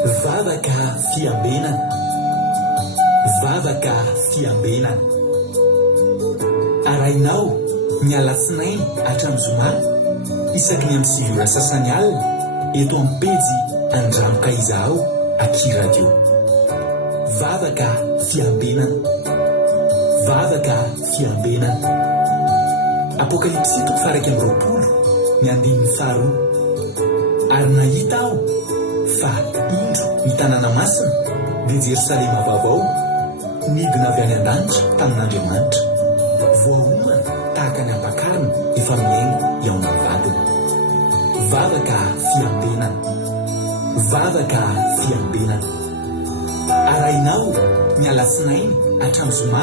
Vavaka fiambenana, vavaka fiambenana. Arainao miala tsinainy hatramin'ny zoma isaky ny amin'ny sivy ora sasany alina eto amin'ny pejy Andramoka Izaho Aky Radio. Vavaka fiambenana, vavaka fiambenana. Apokalipsy 1:20 ny andinin'ny faharoa. Ary nahita aho fa indro ny tanàna masina dia Jerosalema vaovao midina avy any an-danitra tamin'Andriamanitra, voaomana tahaka ny ampakarina efa miaingo eo amin'ny vadiny. Vavaka fiambenana, vavaka fiambenana. Arainao ny alatsinainy hatramin'ny zoma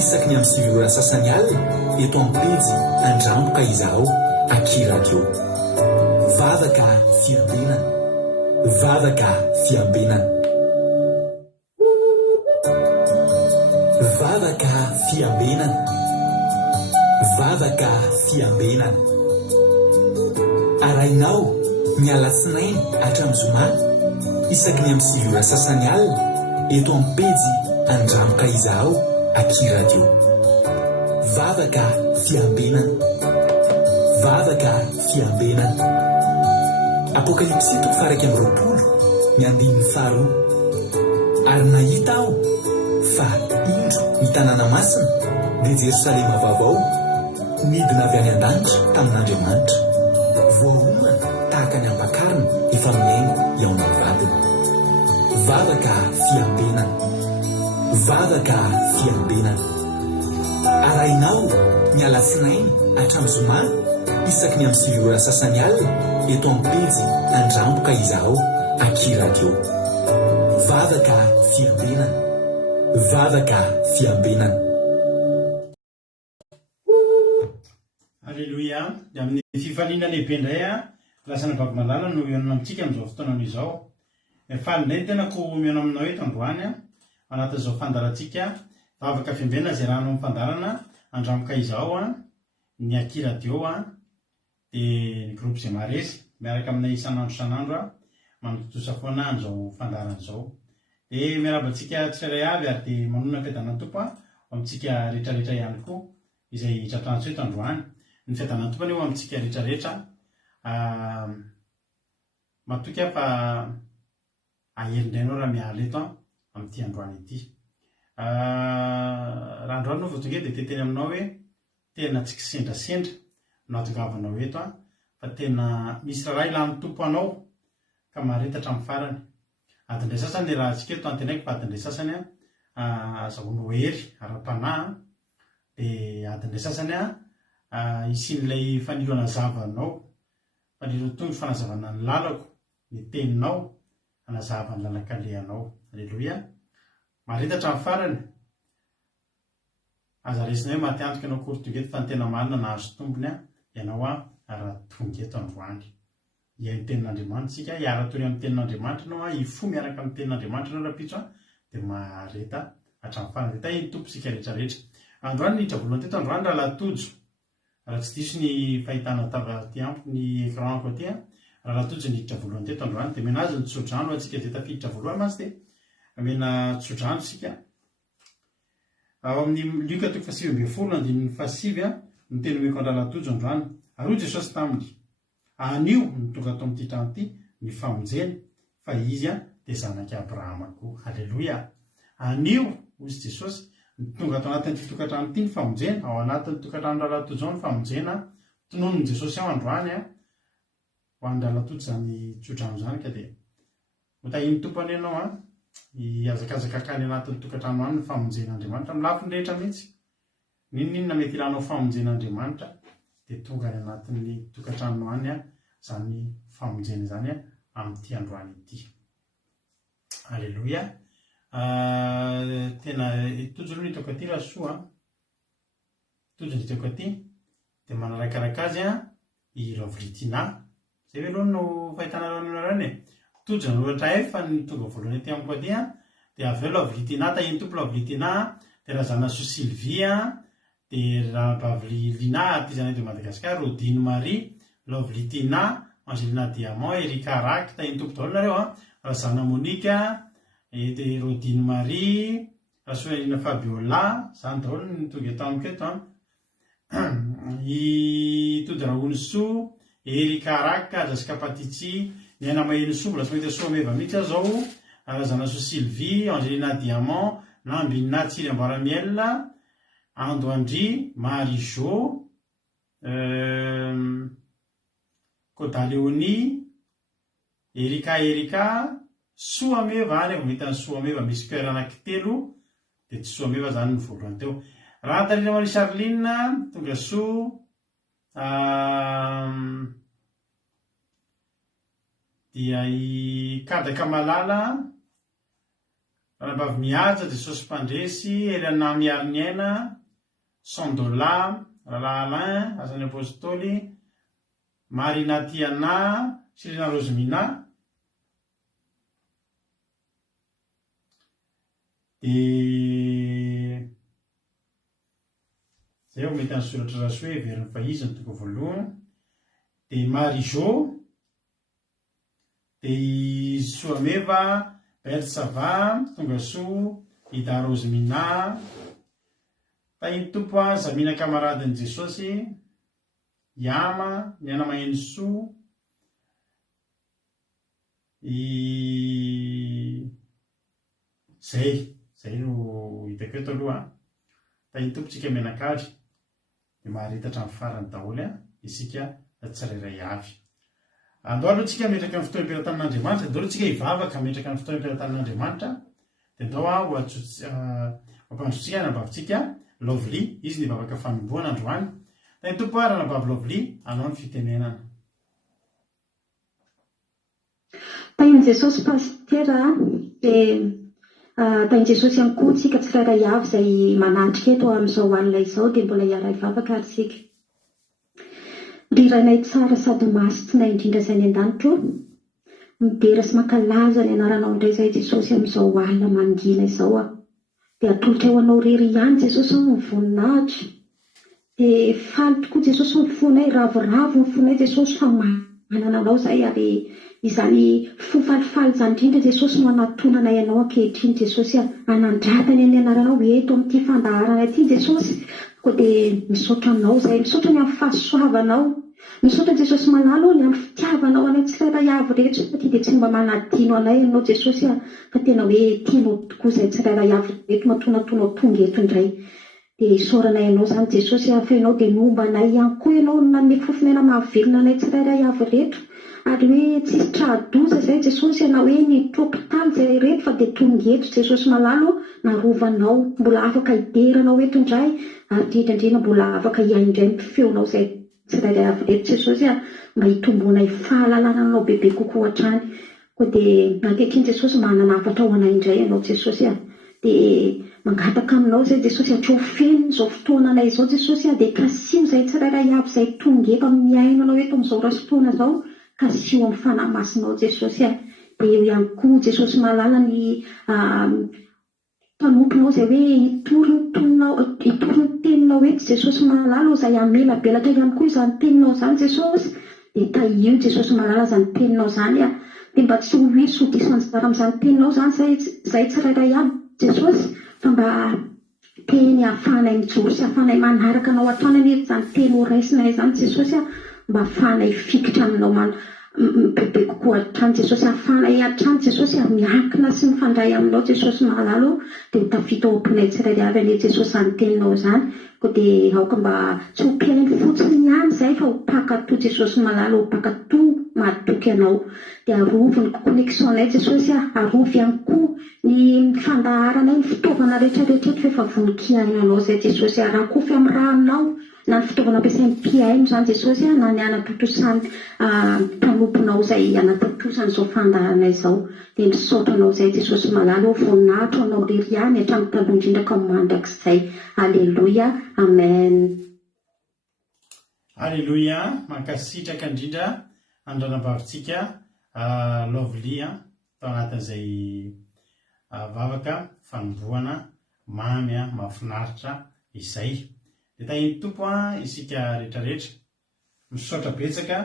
isaky ny amin'ny sivy ora sasany alina eto amin'ny pejy Andramoka Izaho Aky Radio. Vavaka fiambenana, vavaka fiambenana. Vavaka fiambenana, vavaka fiambenana. Arainao miala tsinainy hatramin'ny zoma isaky ny amin'ny sivy ora sasany alina eto amin'ny pejy Andramoka Izaho Aky Radio. Vavaka fiambenana, vavaka fiambenana. Apokalipsy 1:20 ny andinin'ny faharoa. Ary nahita aho fa indro ny tanàna masina dia Jerosalema vaovao midina avy any an-danitra tamin'Andriamanitra, voaomana tahaka ny ampakarina efa miaingo eo amin'ny vadiny. Vavaka fiambenana, vavaka fiambenana. Arainao ny alatsinainy hatramin'ny zoma isaky ny amin'ny sivy ora sasany alina eto amin'ny pejy Andramoka Izaho Aky Radio. Vavaka fiambenana, vavaka fiambenana. Alleluia. Dia amin'ny fifaliana lehibe indray lasana vavimalala no mihaona amintsika amin'izao fotoana izao. Faly indray tena ko mihaona aminao eto androany anatin'izao fandarantsika vavaka fiambenana izay raha no fandarana Andramoka Izaho ny Aky Radio dia ny groupe izay maharesy miaraka aminay isan'andro manototosa foana an'izao fandarana izao. Dia miarabantsika tsirairay avy ary dia manona fiadanan'ny Tompo amintsika rehetrarehetra ihany koa izay tratrantsika eto androany. Ny fiadanan'ny Tompo eo amintsika rehetrarehetra matoky fa aherindrainao raha miala eto amin'ity androany ity. Raha androany no voatonga dia teteny aminao hoe tena tsy kisendrasendra no atongavanao eto fa tena misy raha ilan'ny Tompo anao ka maharetatra amin'ny farany. Adindray sasany raha antsika eto antenaiko fa adindray sasany azahoana hery ara-panahy dia adindray sasany isian'ilay fanirona zavanao, fanirona tongotry fanazavana ny lalako, ny teninao hanazava ny lalakalehanao. Alleluia. Maharetatra amin'ny farany. Aza resina hoe maty antoka ianao akory tonga eto fa ny tena marina nahazo tombony ianao raha tonga eto androany. Ny tenin'Andriamanitra sika hiara-tory amin'ny tenin'Andriamanitra ianao hifo miaraka amin'ny tenin'Andriamanitra ianao raha pitso dia mareta hatramin'ny farany. Dia iny Tompo sika rehetrarehetra. Androany niditra voalohany teto androany raha latojo. Raha tsy diso ny fahitana tavaty ampy ny écran-ko aty raha latojo niditra voalohany teto androany dia mena azy ny tsodrano antsika izay tafiditra voalohany masy dia mena tsodrano sika. Ao amin'ny Luka 7:7 ny teny omeko andra latojo androany. Ary Jesosy taminy anio ny tonga ato amin'ity trano ity ny famonjena fa izy dia zanak'i Abrahama koa. Alleluia. Anio hozy Jesosy ny tonga ato anatin'ny tokantrano ity ny famonjena, ao anatin'ny tokantrano ralatojo ao ny famonjena tononony Jesosy ao androany ho an'ny ralatojo zany tsodrano zany. Ka dia hotahiny tompony ianao hiazakazaka akany anatin'ny tokantrano any ny famonjen'Andriamanitra amin'ny lafiny rehetra mihitsy. Ninona mety ilanao famonjen'Andriamanitra dia tonga any anatin'ny tokantrano any zany famonjena zany amin'ity androany ity. Alleluia. Tena tojo aloha hitako aty raha soa tojo ny hitako aty dia manarakaraka azy i Lovritina. Zay hoe aloha no fahitana ranonarany tojo ny ohatra hay fa ny tonga voalohany aty amiko aty dia avy eo Lovritina tahiny Tompo Lovritina dia razana Sylvia dia Rahabavy ty zanay de Madagasikara, Rodine Marie, Lovely Tina, Angelina Diamant, Erika Rak, tahiny Tompo daholo nareo Razana Monika, et Rodine Marie, Rasoelina Fabiola, zany daholo ny tonga eto amiko eto i Tody Raoniso, Erika Araka, Jessica Patitsy, ny Ana Maheno Soa, mbola tsy mahita Soameva mihitsy aho zao, Razana So Sylvie, Angelina Diamant, Nambina Tsily Ambaramiel, Ando Andry, Marie Jo, Koda Léonie, Erika, Soameva, any vao mahita ny Soameva misy cœur anankitelo, dia tsy Soameva zany ny voalohany teo. Rantarina Marie Charline, tonga soa, dia i Kadaka Malala, Ranabavy Mihaja, Jesosy Mpandresy, Eliana Miariniaina, Sandola, Rala Alain, Azany Apôstôly, Marina Tiana, Sirina Rosemina, dia zay ao mety anysoratra raso hoe veriny fahiziny toko voalohany, dia Marijo, dia Soameva, Belle Sava, tonga soa, Ida Rosemina, tahiny tompo a Zamina Kamaradiny Jesosy, Yama, ny Ana Maheno Soa, zay no hitako eto aloha. Tahiny tompotsika menakary, dia maharitatra amin'ny farany daholo isika tsirairay avy. Andao aloha tsika metraka amin'ny fotoam-pirantanin'Andriamanitra, andao aloha tsika hivavaka metraka amin'ny fotoam-pirantanin'Andriamanitra, dia andao mampandrotsika anabavintsika Lovely, izy ny vavaka fanomboana androany. Tahiny tompo ary anabavy Lovely, anao ny fitenenana. Tahiny Jesosy Pastera, dia tahiny Jesosy ihany koa tsika tsirairay avy izay manatrika eto amin'izao alina izao, dia mbola hiara hivavaka ary tsika. Rirainay tsara sady masitsinay indrindra izay ny an-danitro, mibera sy mankalaza ny anaranao indray izay Jesosy amin'izao alina mangina izao dia atolotra eo anao rery ihany Jesosy ny voninahitra, dia faly tokoa Jesosy ny fonay, ravoravo ny fonay Jesosy fa manana anao izay, ary izany fofalifaly izany indrindra Jesosy no anatonanay anao ankehitriny Jesosy, anandratany ny anaranao eto amin'ity fandaharana ity Jesosy. Koa dia misaotra anao izay, misaotra ny amin'ny fahasoavanao, misaotra Jesosy malalo ny amin'ny fitiavanao anay tsirairay avy rehetra, satria dia tsy mba manadino anay ianao Jesosy fa tena hoe tianao tokoa izay tsirairay avy rehetra mahatongatonao tonga eto indray. Dia isaoranay ianao izany Jesosy fa ianao dia nomba anay ihany koa ianao nanome fofonena mahavelona anay tsirairay avy rehetra, ary hoe tsisy tradoza izay Jesosy na hoe ny tropitaly izay rehetra fa dia tonga eto Jesosy malalo narovanao, mbola afaka hideranao eto indray, ary indrindra mbola afaka hiaindray mifeonao izay tsirairay avy rehetra Jesosy mba hitombonay fahalalànanao bebe kokoa hatrany. Koa dia ankehitriny Jesosy mananafatra ao anay indray ianao Jesosy, dia mangataka aminao izay Jesosy hatreo feniny izao fotoananay izao Jesosy, dia kasio izay tsirairay avy izay tonga eto amin'ny ainanao eto amin'izao rasom-potoana izao, kasio amin'ny fanahy masinao Jesosy. Dia eo ihany koa Jesosy malala ny mpanomponao izay hoe hitory ny teninao eto Jesosy malala izay amelabelatra ihany koa izany teninao izany Jesosy, dia tahio Jesosy malala izany teninao izany, dia mba tsy ho hisy ho diso anjara amin'izany teninao izany izay tsirairay avy Jesosy, fa mba teny ahafahanay mijoro sy ahafahanay manaraka anao hatrany izany teny ho raisinay izany Jesosy, mba ahafahanay fikitra aminao bebe kokoa hatrany Jesosy, ahafahanay hatrany Jesosy miankina sy mifandray aminao Jesosy malalo, dia ho tafita ao am-ponay tsirairay avy anie Jesosy izany teninao izany. Koa dia aoka mba tsy ho mpiainy fotsiny ihany izay fa ho mpakatoa Jesosy malalo, ho mpakatoa mahatoky anao, dia arovo ny connexion-nay Jesosy, arovo ihany koa ny fandaharanay, ny fitaovana rehetrarehetra efa voninkiana anao izay Jesosy, rakofy amin'ny ranonao na ny fitaovana ampiasain'ny mpiaino izany Jesosy, na ny anatotosany mpanomponao izay anatotosany izao fandaharanay izao, dia misaotranao izay Jesosy malalo, voninahitra anao rery ihany hatramin'ny taloha indrindra ka mandrakizay. Alleluia, amen. Alleluia, mankasitraka indrindra andranam-bavitsika Lovely tao anatin'izay vavaka fanomboana mamy mahafinaritra izay. Dia tahiny tompo isika rehetrarehetra misaotra betsaka,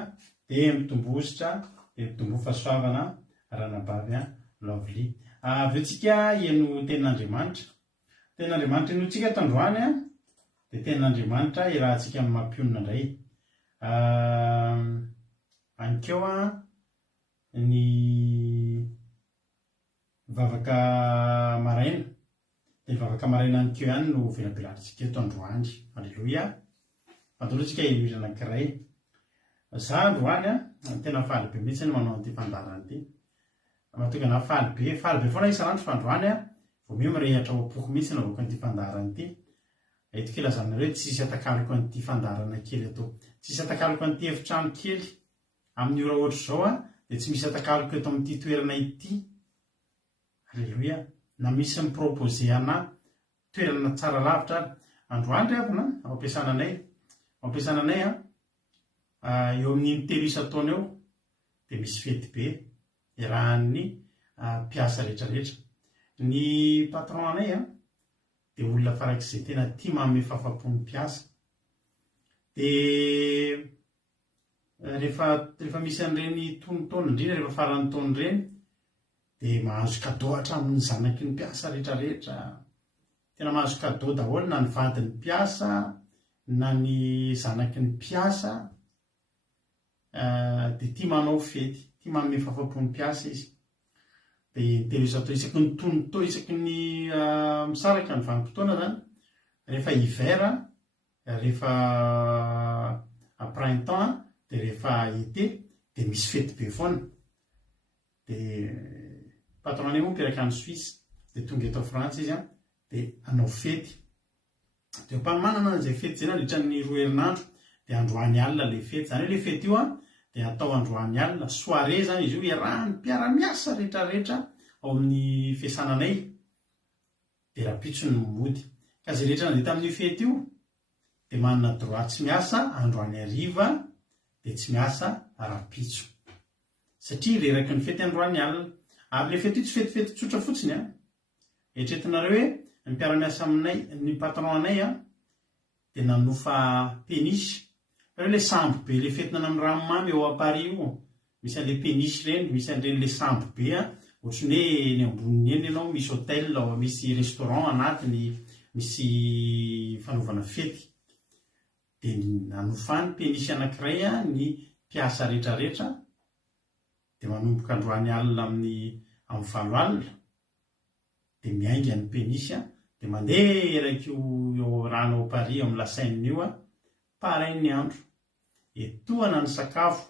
dia mitombositra, dia mitombo fahasoavana ranabavy Lovely. Avy eo tsika eno tenin'Andriamanitra. Tenin'Andriamanitra enotsika tandroany dia tenin'Andriamanitra irahantsika amin'ny mampionona indray. Anikeo ny vavaka maraina. Dia vavaka maraina anikeo ihany no velabelarintsika eto androany. Alleloia. Fantolotsika elo anankiray. Za androany tena faly be mihitsy ny manao an'ity fandarana ity. Mahatonga ana faly be foana isan'andro fa androany vao mio mirehatra ao am-poko mihitsy navaoko an'ity fandarana ity. Itoko ilazanareo hoe tsisy atakaloko an'ity fandarana kely atao. Tsisy atakaloko an'ity efitrano kely amin'ny ora ohatr' izao dia tsy misy atakaloko eto amin'ity toerana ity. Alleloia. Na misy miproposé ana toerana tsara lavitra androany ry avana ao ampiasananay eo amin'ny 3 isan-taona eo dia misy fety be irahan'ny mpiasa rehetrarehetra. Ny patron anay dia olona farak'izay tena tia manome fahafaham-pon'ny mpiasa. Dia rehefa misy an'ireny tonontaona indrindra rehefa faran'ny taona ireny dia mahazo cadeau hatramin'ny zanaky ny mpiasa rehetrarehetra. Tena mahazo cadeau daholo na ny vadin'ny mpiasa na ny zanaky ny mpiasa. Dia tia manao fety, tia manome fahafaham-pon'ny mpiasa izy. Dia intelo isan-taona isaky ny tonontaona isaky ny misaraka ny vanim-potoana zany. Rehefa hiver, rehefa printemps dia rehefa été dia misy fety be foana. Dia patronanay moa mipiraka any Suisse dia tonga eto Frantsa izy dia hanao fety. Dia mpamanana an'izay fety izay nandritra ny 2 herinandro dia androany alina ilay fety. Izany hoe ilay fety io dia atao androany alina, soirée zany izy io iarahan'ny mpiara-miasa rehetrarehetra ao amin'ny fiasananay dia rapitso ny mody. Ka izay rehetra nandeha tamin'io fety io dia manana droit tsy miasa androany hariva dia tsy miasa rapitso. Satria reraky ny fety androany alina. Ary ilay fety io tsy fetifety tsotra fotsiny eritreretinareo hoe ny mpiara-miasa aminay, ny patron anay dia nanofa penisy. Ilay sambo be ilay fetina amin'ny ranomamy eo Paris io. Misy an'ilay penisy ireny, misy an'ireny sambo be ohatrany hoe ny amboniny eny ianao misy hôtel, misy restaurant anatiny, misy fanaovana fety. Dia nanofany penisy anankiray ny mpiasa rehetrarehetra. Dia manomboka androany alina amin'ny 20 alina dia miainga ny penisy dia mandeha eraky eo rano ao Paris amin'ny lasaininy io paray ny andro. Etoana ny sakafo,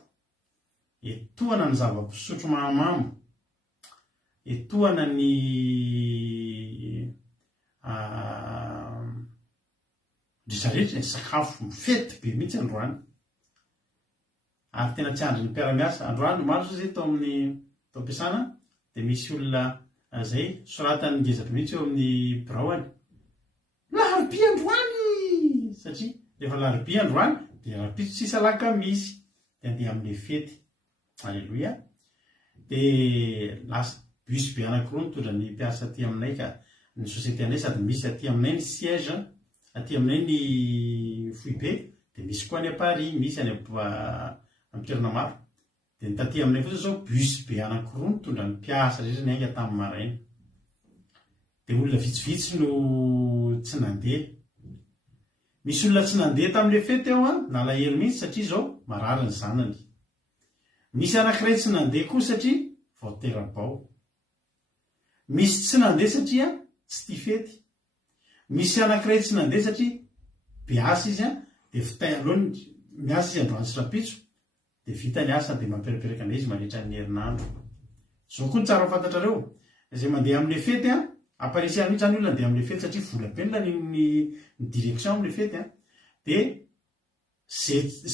etoana ny zava-pisotro mahamamo, etoana ny rehetrarehetra ny sakafo mifety be mihitsy androany. Ary tena tsy andry ny mpiara-miasa. Androany maro zay tao am-piasana dia misy olona izay soratany ngezatra mihitsy eo amin'ny biraoany. Larobia androany! Satria rehefa larobia androany dia rapitso sisa lakamisy dia andeha amin'ilay fety. Alleloia. Dia lasa bus be anankiroa nitondra ny mpiasa aty aminay ka ny société anay sady misy aty aminay ny siège, aty aminay ny Foibe dia misy koa any Paris, misy any amin'ny toerana maro. Dia ny taty aminay fotsiny izao bus be anankiroa nitondra ny mpiasa rehetra ny aingana tamin'ny maraina. Dia olona vitsivitsy no tsy nandeha. Misy olona tsy nandeha tamin'ilay fety eo nalahelo mihitsy satria izao marary ny zanany. Misy anankiray tsy nandeha koa satria vao tera-bao. Misy tsy nandeha satria tsy tia fety. Misy anankiray tsy nandeha satria be asa izy dia fitay alohany miasa izy androany sy rapitso dia vita ny asa dia mampiraperaka an'ilay izy mandritra ny herinandro. Izao koa ny tsara fantatrareo izay mandeha amin'ilay fety aparisiany mihitsy zany olona mandeha amin'ilay fety satria vola penina ny direction amin'ilay fety dia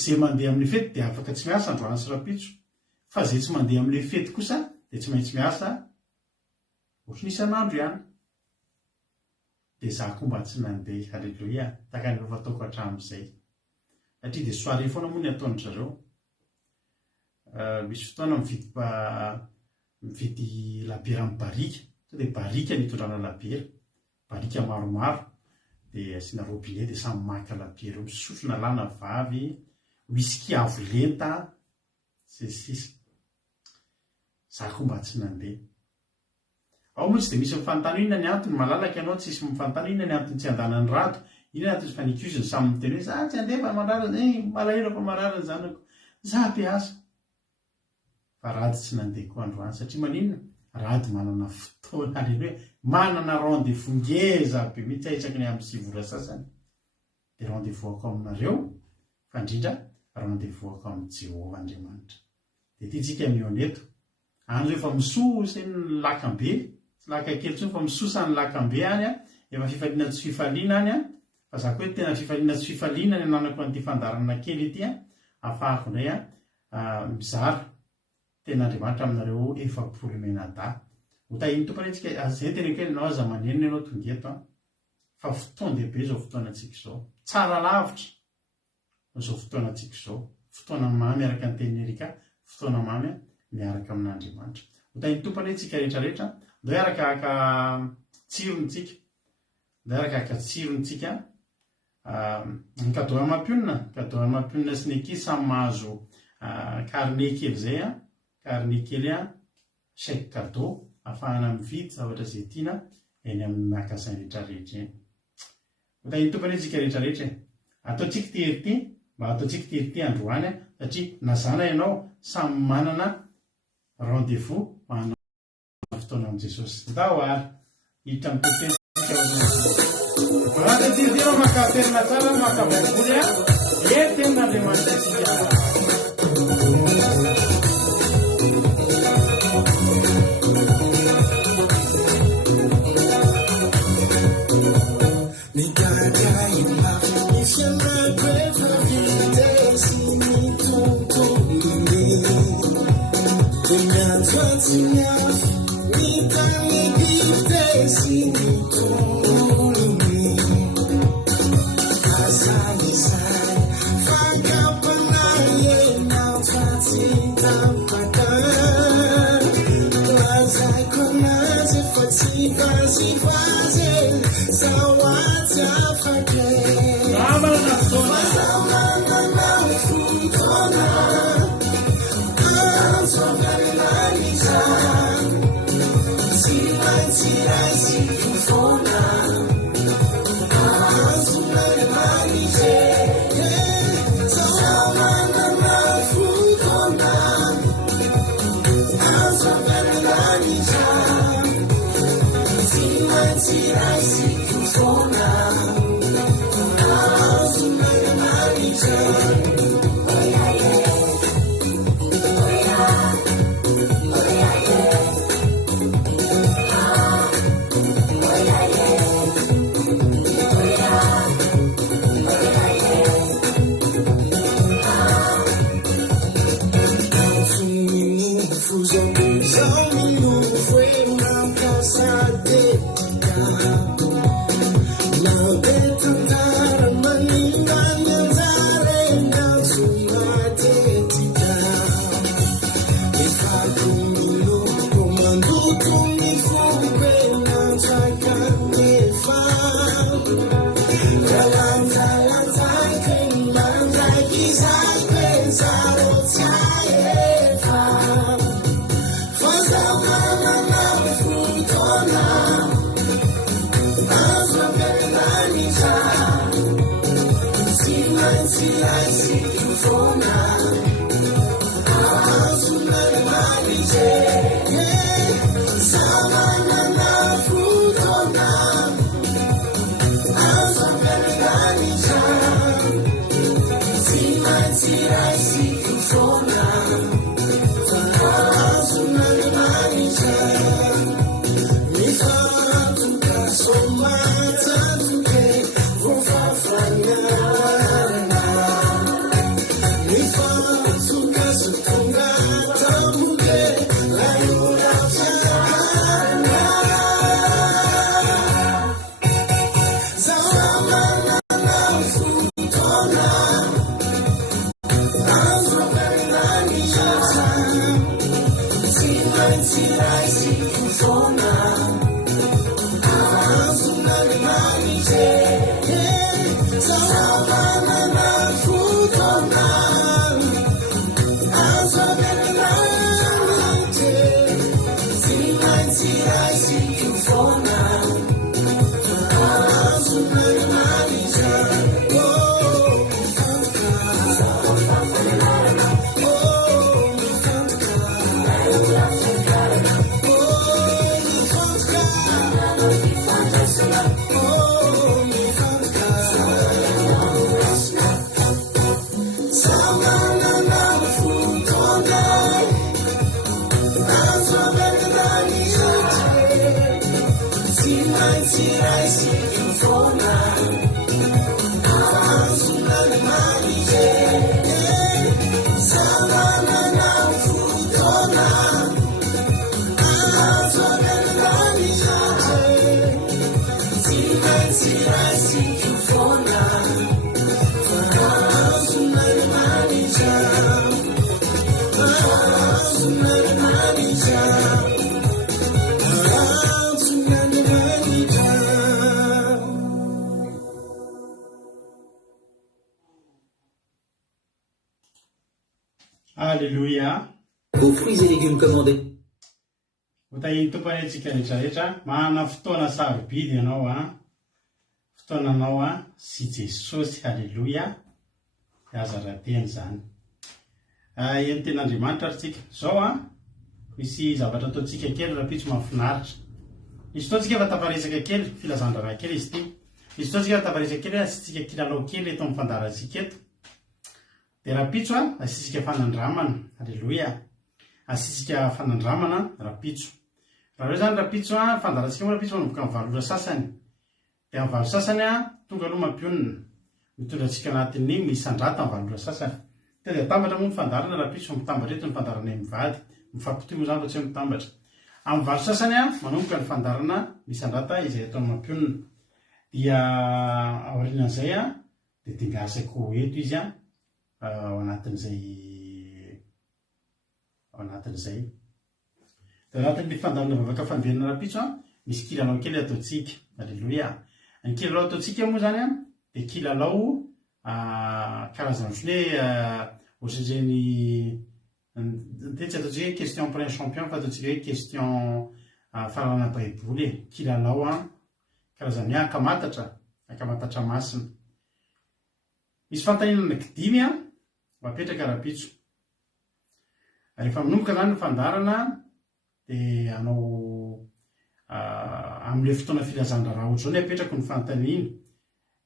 zay mandeha amin'ilay fety dia afaka tsy miasa androany sy rapitso. Fa zay tsy mandeha amin'ilay fety kosa dia tsy maintsy miasa ohatrany isan'andro ihany. Dia za koa mba tsy nandeha. Alleloia. Tahaka ny efa fataoko hatramin'izay. Satria dia soirée foana moa ny ataon'ny zareo. Misy fotoana mividy labiera amin'ny barika. Dia barika nitondrana labiera. Barika maromaro. Dia asiana robinet dia samy maka labiera misotro na lana vavy, whisky avo lenta, sisy. za koa mba tsy nandeha. Ao moa tsy de misy mifanontaniana ny antony, malalaka ianao tsisy mifanontaniana ny antony tsy andanany rato, iny antony fanikosiny samy miteny hoe za tsy andeha fa mararana, malahelo fa mararana zanako, za mpiasa. Fa raty tsy nandeha koa androany satria maninona? Raty manana fotoana reny hoe manana rendez-vous ngeza be mihitsy aitsaky ny amin'ny sivora sasany. Dia rendez-vous ako aminareo fa indrindra rendez-vous ako amin'ny Jehovah Andriamanitra. Dia ity tsika mioneto any rehefa misosa ny lakambe, tsy laka kely tsony fa misosa ny lakambe any a, efa fifaliana tsy fifaliana any a, fa zako hoe tena fifaliana tsy fifaliana ny ananako an'ity fandarana kely ity a, ahafahako indray a mizara ten'Andriamanitra aminareo efapolo menada. Ho tahiny tompony antsika zay tena kely nao aza manenina ianao tonga eto a, fa fotoana dehibe izao fotoana antsika izao, tsara lavitra izao fotoana antsika izao, fotoana mamy miaraka ny tenin'ny Erika, fotoana mamy miaraka amin'Andriamanitra. Ho tahiny tompony antsika rehetrarehetra, ndao araka aka tsironytsika, ndao araka aka tsironytsika, ny cadeau amam-pionina sy ny ankizy samy mahazo carnet kely zay a, carnet kely a, chèque cadeau ahafahana mividy zavatra izay tiana eny amin'ny magasin rehetrarehetra eny. Ho tahiny tompony antsika rehetrarehetra, ataontsika ity mba ataontsika ity androany satria nazana ianao samy manana rendez-vous manana fotoana amin'ny Jesosy. Ndao ary hiditra amin'ny toteny raha tianao makaferina tsara makavaboly a ten'Andriamanitra tsika. Yeah. Alléluia. Vos fruits et légumes commandés. Hotahiny tompony antsika rehetrarehetra, manana fotoana sarobidy ianao fotoananao sy Jesosy. Alléluia. Aza rahateny zany. Eny ten'Andriamanitra aritsika. Zao misy zavatra ataontsika kely raha pitso mahafinaritra. Misy fotoantsika efa taparesaka kely, filazandraraha kely izy ity. Misy fotoantsika efa taparesaka kely, asitsika kilalao kely eto amin'ny fandarantsika eto. Dia raha pitso asitsika fanandramana. Alléluia. Asitsika fanandramana raha pitso. Raha hoe zany raha pitso fandarantsika moa raha pitso manomboka amin'ny valora sasany. Dia amin'ny valora sasany tonga aloha mampionina. Mitondra antsika anatin'ny misandrata amin'ny valora sasany. Dia tambatra moa ny fandarana raha pitso mitambatra eto ny fandarana mivady. Mifampitoy moa zany fa tsy mitambatra. Amin'ny valora sasany manomboka ny fandarana misandrata izay atao mampionina. Dia aorianan'izay dia dingasako eto izy ao anatin'izay. Dia anatin'ny fandarana vavaka fandehanana raha pitso misy kilalao kely ataontsika. Alléluia. Ny kilalao ataontsika moa zany dia kilalao karazana ohatr'ireny tsy ataontsika hoe question pour un champion fa ataontsika hoe question farana baiboly. Kilalao karazany akamatatra masina. Misy fantaninana kidimy mapetraka raha pitso. Rehefa manomboka zany ny fandarana dia anao amin'ilay fotoana filazandraraha ohatr'izao ny apetrako ny fantaniny.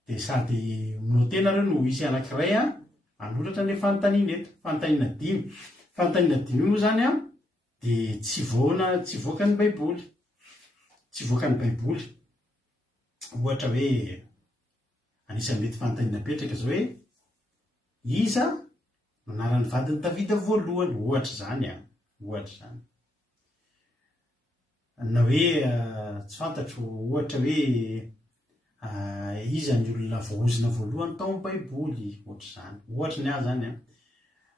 Dia sady minotena ireo no isy anankiray anoratra ny fantaniny eto. Fantanina 5. Fantanina 5 moa zany dia tsy voaka ny baiboly. Tsy voaka ny baiboly. Ohatra hoe anisany mety fantanina apetraka zao hoe iza anaran'ny vadiny Davida voalohany. Ohatra zany. Na hoe tsy fantatro, ohatra hoe iza ny olona voaozina voalohany tao amin'ny baiboly. Ohatra ny zany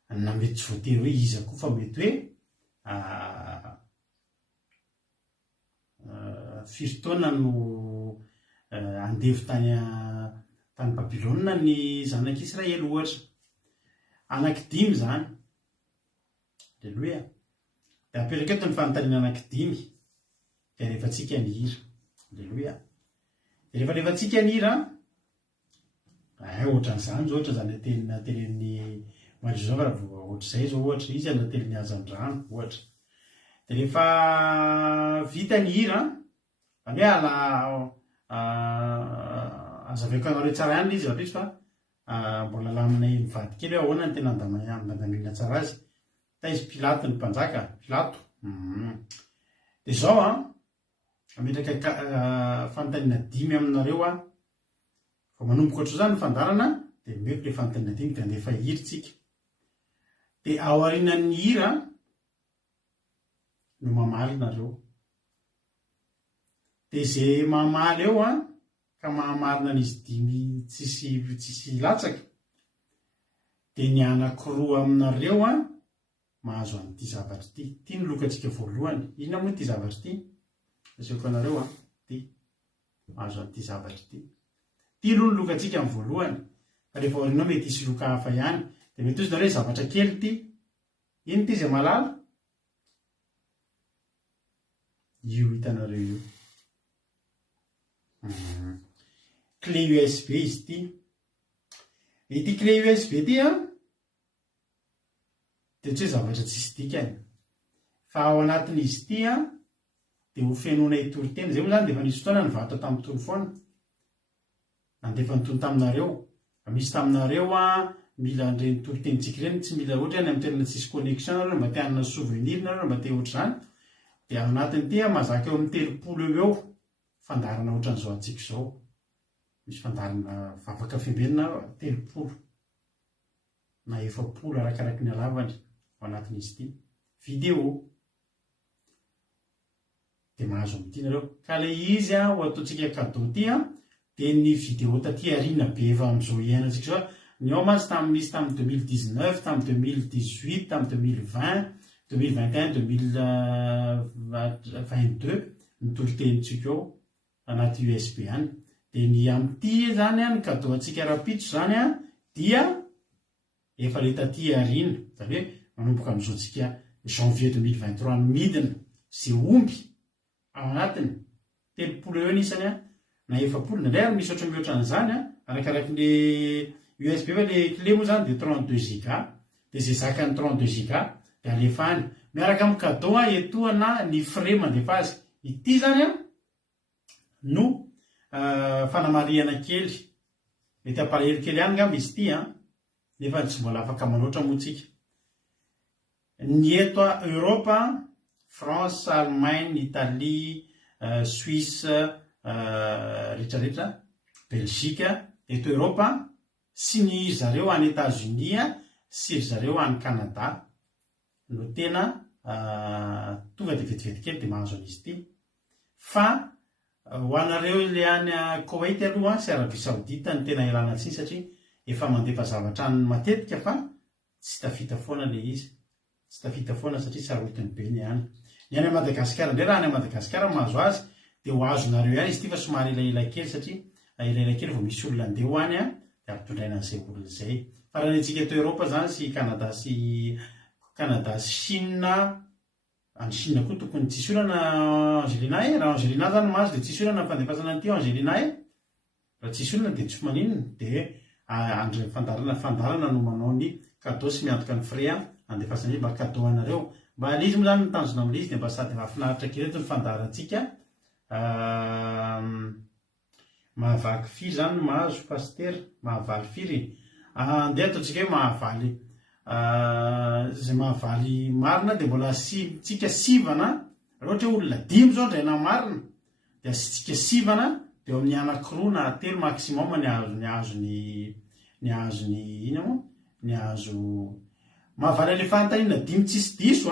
na mety tsy voatery hoe iza koa fa mety hoe firy taona no andevy tany Babilôna ny zanak'Israely ohatra. Anankidimy zany. Alléluia. Dia apetraka eto ny fanontaniana anankidimy. Dia rehefa tsika ny hira. Alléluia. Dia rehefa tsika ny hira ohatran'izany zao ohatra zany telen'ny Mandrizova raha ohatr'izay zao ohatra izy telen'ny Hazandrano ohatra. Dia rehefa vita ny hira zany hoe azaveko anareo tsara ihany izy rapitso fa mbola laminay mivady kely hoe ahoana ny tena andamina tsara azy. Taizy Pilato ny mpanjaka. Pilato. Dia zao ametraka fanontaniana 5 aminareo fa manomboka ohatro zany ny fandarana dia meko le fanontaniana 5 dia andefa hiritsika. Dia ao aorianan'ny hira no mamaly nareo. Dia izay mamaly eo ka mahamarina n'izy 5 tsisy latsaka dia ny anankiroa aminareo mahazo an'ity zavatra ity. Ity ny lokantsika voalohany. Inona moa ity zavatra ity? Aseko anareo ity mahazo an'ity zavatra ity. Ity aloha ny lokantsika amin'ny voalohany. Fa rehefa aorianao mety hisy loka hafa ihany. Dia mety ozy nareo zavatra kely ity. Ino ity izay malala? io hitanareo io. Clé USB izy ity. Ity clé USB ity a de tsy hoe zavatra tsisy dikany. Fa ao anatin'izy ity a de ho fenonay toroteny. Zay moa zany de efa nisy fotoana nivato tamin'ny tolofoana. Nandefa nytony taminareo. Misy taminareo a mila ndreny toroteny-tsika ireny, tsy mila ohatra any amin'ny toerana tsisy connexion nareo mba te hanana souvenir nareo mba te ohatra zany. De ao anatin'ity a mazaka eo amin'ny 3 eo fandarana ohatran'izao antsika izao. Misy fandarana vavaka fiembenina 3 na 4 arakaraky ny halavany ao anatin'izy ity. Vidéo de mahazo amin'ity nareo. Ka le izy a ho ataontsika cadeau ty a de ny vidéo taty arina be efa amin'izao iainantsika zao. Ny ao mantsy misy tamin'ny 2019, tamin'ny 2018, tamin'ny 2020, 2021, 2022 ny toritenintsika eo anaty USB any. De ny amin'ity zany a ny cadeau antsika rapitso zany a dia efa le taty arina. Zany hoe manomboka amin'izao tsika janvier 2023 ny midina zay omby ao anatiny 30 eo nisany a na 40 na indray ary misy ohatry mihoatra an'izany a arakaraky le USB fa le clé moa zany de 32 giga. De zay zakany 32 giga de alefany miaraka amin'ny cadeau a etoana ny frais mandefa azy. Ity zany a no fanamariana kely. Mety apalahelo kely ihany ngamba izy ity a nefa tsy mbola afaka manoatra moa tsika. Ny eto Europa, France, Allemagne, Italie, Suisse, rehetrarehetra, Belgique, eto Europa sy ny zareo any États-Unis sy zareo any Canada no tena tonga de vetivety kely de mahazo an'izy ity. Fa ho anareo le any Koweït aloha sy Arabie Saoudite ny tena ilana tsiny satria efa mandefa zavatra any matetika fa tsy tafita foana le izy. Tsy tafita foana satria tsy arotiny be ny any. Ny any Madagasikara indray raha any Madagasikara mahazo azy de ho azonareo ihany izy ity fa somary elaela kely satria elaela kely vao misy olona andeha ho any de ampitondraina an'izay olona izay. Fa raha ny antsika eto Europa zany sy Canada sy Chine, any Chine koa tokony tsisy olana Angelina raha Angelina zany mahazo de tsisy olana fandefasana an'ity Angelina raha tsisy olana de tsy maninona de fandarana no manao ny cadeau sy miantoka ny frais andefasana izy mba cadeau anareo. Mba alizy moa zany nitanjona amin'izy de mba sady mahafinaritra kely eto ny fandarantsika. Mahavaky firy zany no mahazo pasteur, mahavaly firy. Andeha ataontsika hoe mahavaly zay mahavaly marina de mbola asitsika sivana. Raha ohatra olona 5 zao indray namarina de asitsika sivana de eo amin'ny anankiroa na 3 maximum ny azo mahavaly le fanontaniana 5 tsisy diso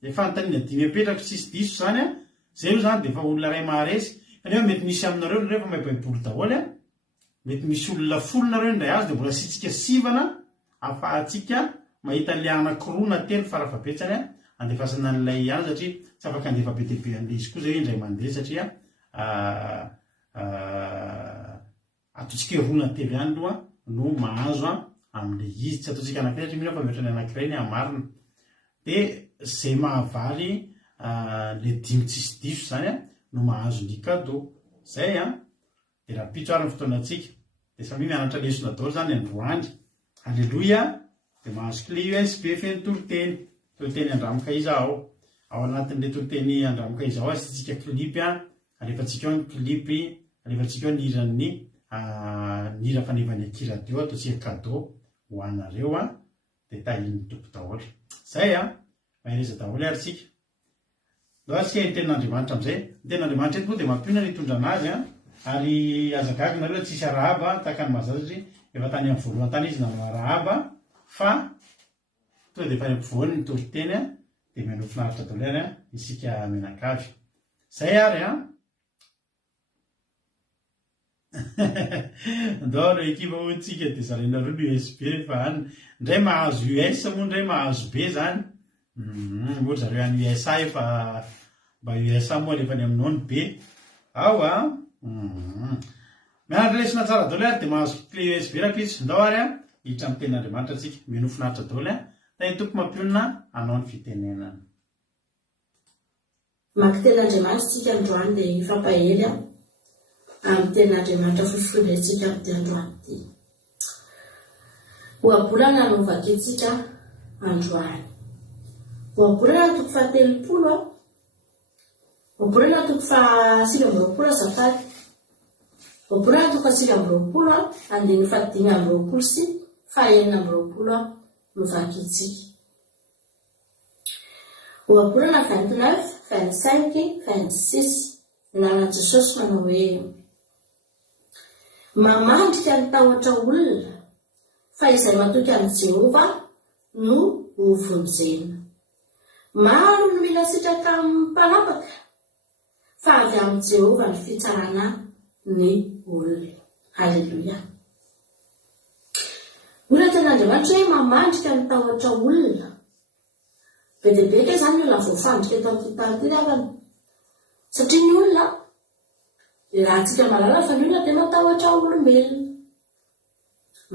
le fanontaniana 5 apetrako tsisy diso zany zay io zany de efa olona ray maharesy. Kanefa mety misy aminareo rehefa maibaiboly daholo mety misy olona 10 nareo indray azo de mbola asitsika sivana afahatsika mahita le anankiroa na 3 farafabetsany andefasana n'ilay ihany satria tsy afaka andefa be dia be an'ilay izy koa zay indray mandeha satria ataontsika roa na 3 ihany aloha no mahazo amin'ilay izy. Tsy ataontsika anankiray satria mila fa mihoatra ny anankiray ny hamarina. De zay mahavaly le 5 tsisy diso zany no mahazo ny cadeau. Zay de rapitso ary ny fotoanantsika. De samy mianatra lesona daholo zany androany. Alleluia. De mahazo clé USB feno toroteny andramoka izao. Ao anatin'le toroteny andramoka izao asitsika clip alefatsika ao ny clip, alefatsika ao ny iran'ny nira fanevany akiradio ataontsika cadeau ho anareo de tahiny tompo daholo. Zay mahereza daholo ary tsika. Loa tsy ny tenin'Andriamanitra am'izay. Ny tenin'Andriamanitra eto moa de mampiona ny hitondrana azy ary azagagy nareo tsisy arahaba tahaka ny mazava satria efa tany amin'ny voalohany tany izy nanao arahaba fa tonga de efa any ampovoany ny toriteny de mianao finaritra daholo ary isika menakavy. Zay ary ndao no ekipa hoantsika de zarainareo ny USB fa any ndray mahazo US moa ndray mahazo B zany. Moa zareo any USA efa mba USA moa alefa ny aminao ny B ao mianatra lesona tsara daholo ary de mahazo clé USB rapitso. Ndao ary hiditra amin'ny tenin'Andriamanitra atsika miano finaritra daholo tany tompo mampionina anao ny fitenenana. maka ten'Andriamanitra tsika androany dia fampahely amin'ny ten'Andriamanitra fofon'ilay amin'ny androany ity. Ohabolana no vakintsika androany. Ohabolana toko fahatelopolo, ohabolana toko fahasivy-amby-roapolo azafady, ohabolana toko fahasivy-amby-roapolo andiny fahadimy-amby-roapolo sy fahaenina-amby-roapolo no vakintsika. Ohabolana 29, 25, 26 lalan Jesosy manao hoe mamandrika ny tahotra olona fa izay matoky amin'ny Jehova no hovonjena. Maro no mila sitraka amin'ny mpanapaka fa avy amin'ny Jehova ny fitsarana ny olona. Halleluja. Olona ten'Andriamanitra hoe mamandrika ny tahotra olona. Be dia be ke zany olona voafandrika eto amin'ny tany avana. Satria ny olona, raha antsika malala fa ny olona dia matahotra olombelona.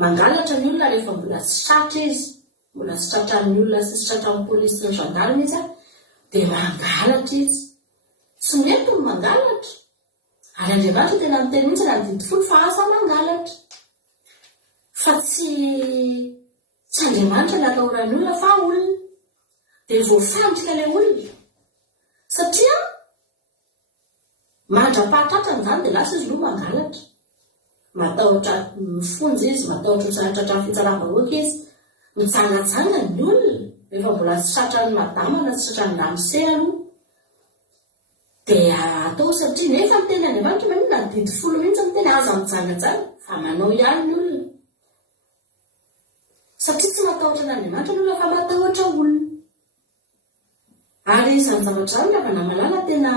Mangalatra ny olona rehefa mbola tsy tratra izy, mbola tsy tratra ny olona sy tsy tratra amin'ny polisy sy ny gendarme izy dia mangalatra izy. Tsy mety ny mangalatra. Ary Andriamanitra tena miteny mihitsy na didy folo fa asa mangalatra. Fa tsy Andriamanitra ny atahoran'ny olona fa olona. Dia voafandrika ilay olona. Satria mandra-pahatratrany izany dia lasa izy no mangalatra. Matahotra mifonjy izy, matahotra misantratra amin'ny fitsaram-bahoaka izy, mitsangajanga ny olona, rehefa mbola tsy tratra ny madama na tsy tratra ny ramose aloha. Dia atao satria nefa ny teny Andriamanitra manina ny didy folo mihitsy ny teny aza mijangajanga fa manao ihany ny olona. Satria tsy matahotra n'Andriamanitra ny olona fa matahotra olona. Ary izany zavatra izany raha namalala tena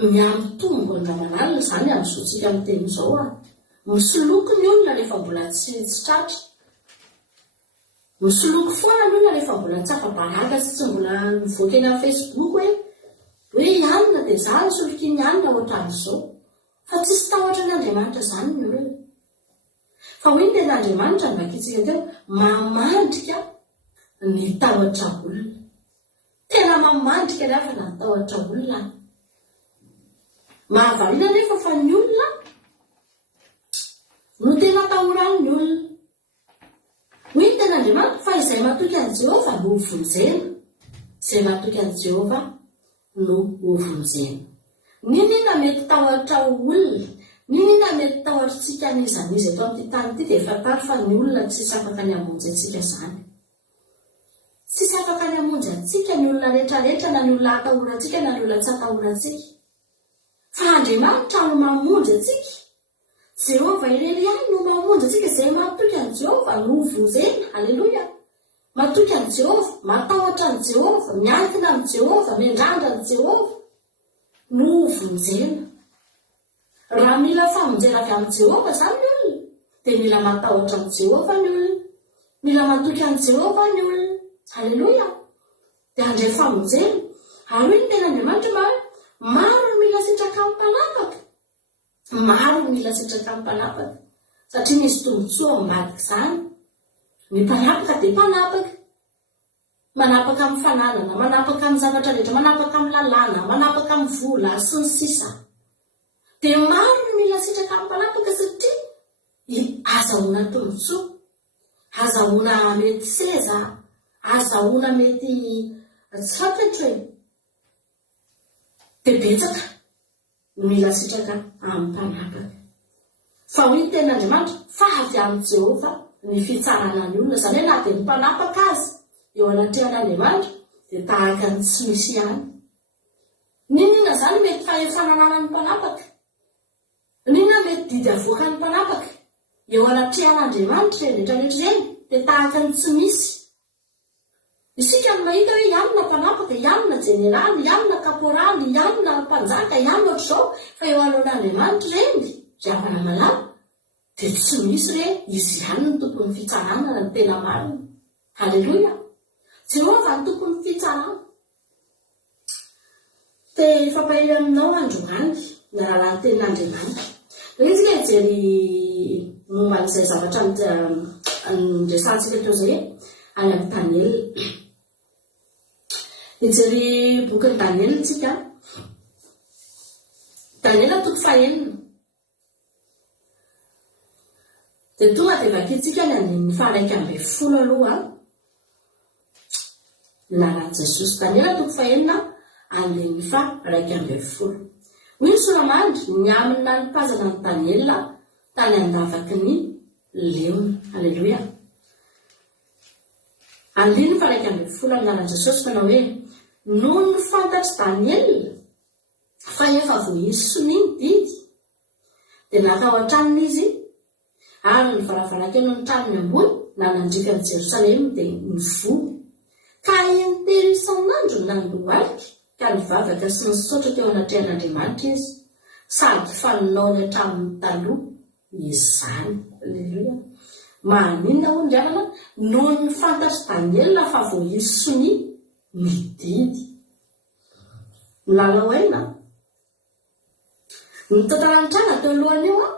miamitombo andramanalina izany amin'izao amin'ny teny izao misoloky ny olona rehefa mbola tsy tratra. Misoloky foana ny olona rehefa mbola tsy afa-baraka sy tsy mbola mivoaka eny amin'ny Facebook hoe ianona dia izany soloky ny ianona ohatran'izao. Fa tsisy tahotra n'Andriamanitra izany ny olona. Fa hoy ny ten'Andriamanitra ny vakintsika teo mamandrika ny tahotra olona. Tena mamandrika rehefa ny tahotra olona. Mahavariana nefa fa ny olona no tena tahorany ny olona. Hoy ny ten'Andriamanitra fa izay matoky an'i Jehova no hovonjena. Izay matoky an'i Jehova no hovonjena. Ninona mety tahotra olona? Ninona mety tahotritsika an'izanizy eto amin'ity tany ity dia fantaro fa ny olona tsisy afaka ny hamonjy antsika izany. Tsisy afaka ny hamonjy antsika ny olona rehetrarehetra na ny olona atahorantsika na ny olona tsy atahorantsika. Fa Andriamanitra no mamonjy antsika. Jehova ireny ihany no mamonjy antsika. Izay matoky an'i Jehova no hovonjena. Halleluja. Matoky an'i Jehova, matahotra an'i Jehova, miankina an'i Jehova, miandrandra an'i Jehova no hovonjena. Raha mila famonjena avy amin'ny Jehova izany ny olona, dia mila matahotra an'i Jehova ny olona, mila matoky an'i Jehova ny olona. Halleluja. Dia handray famonjena. Ary hoy ny ten'Andriamanitra maro no mila sitraka amin'ny mpanapaka. Maro no mila sitraka amin'ny mpanapaka. Satria misy tombotsoa ambadika izany. Ny mpanapaka dia mpanapaka. Manapaka amin'ny fananana, manapaka amin'ny zavatra rehetra, manapaka amin'ny lalàna, manapaka amin'ny vola sy ny sisa. Dia maro no mila sitraka amin'ny mpanapaka satria azahoana tombotsoa, azahoana mety seza, azahoana mety tsy fantatra hoe. Dia betsaka no mila sitraka amin'ny mpanapaka. Fa hoy ny ten'Andriamanitra fa avy amin'ny Jehova ny fitsarana ny olona. Izany hoe na dia ny mpanapaka azy eo anatrehan'Andriamanitra dia tahaka ny tsy misy ihany. Ninona izany mety fahefananana ny mpanapaka? Ninona mety didy avoaka ny mpanapaka? Eo anatrehan'Andriamanitra rehetrarehetra eny dia tahaka ny tsy misy. Isika no mahita hoe ianona mpanapaka, ianona jeneraly, ianona kaporaly, ianona mpanjaka, ianona ohatr'izao. Fa eo alohan'Andriamanitra reny ry havana malala dia tsy misy re izy ihany ny tompon'ny fitsarana ny tena marina. Halleluja. Jehova ny tompon'ny fitsarana. Dia fampahely aminao androany ny rahalan'ny ten'Andriamanitra. Dia izy jery momba an'izay zavatra resantsika teo izay any amin'ny Daniel. ijery bokin'ny Daniel tsika. Daniel toko 4 dia tonga dia vakitsika ny andininy 112 aloha naran'i Jesosy. Daniel toko 4 andininy 112. Hoy ny solamandry ny amina nipazana ny Daniel tany andavaky ny leona. Alleluia. Andininy 112 aminaran'i Jesosy manao hoe noho ny fantatry Daniel fa efa voahisy soniny didy dia natao an-tranony izy ary ny varavaran-kely ny tranony ambony na nandrika ny Jerosalema dia nivoha ka intery isan'andro nandohalika ka nivavaka sy nisaotra teo anatrehan'Andriamanitra izy sady faninao ny hatraminy taloha izany. Alleluia. Maninona ho ndrianana noho ny fantatry Daniel fa voahisy soniny mididy. Milalao aina ny tantarantrana teo alohany eo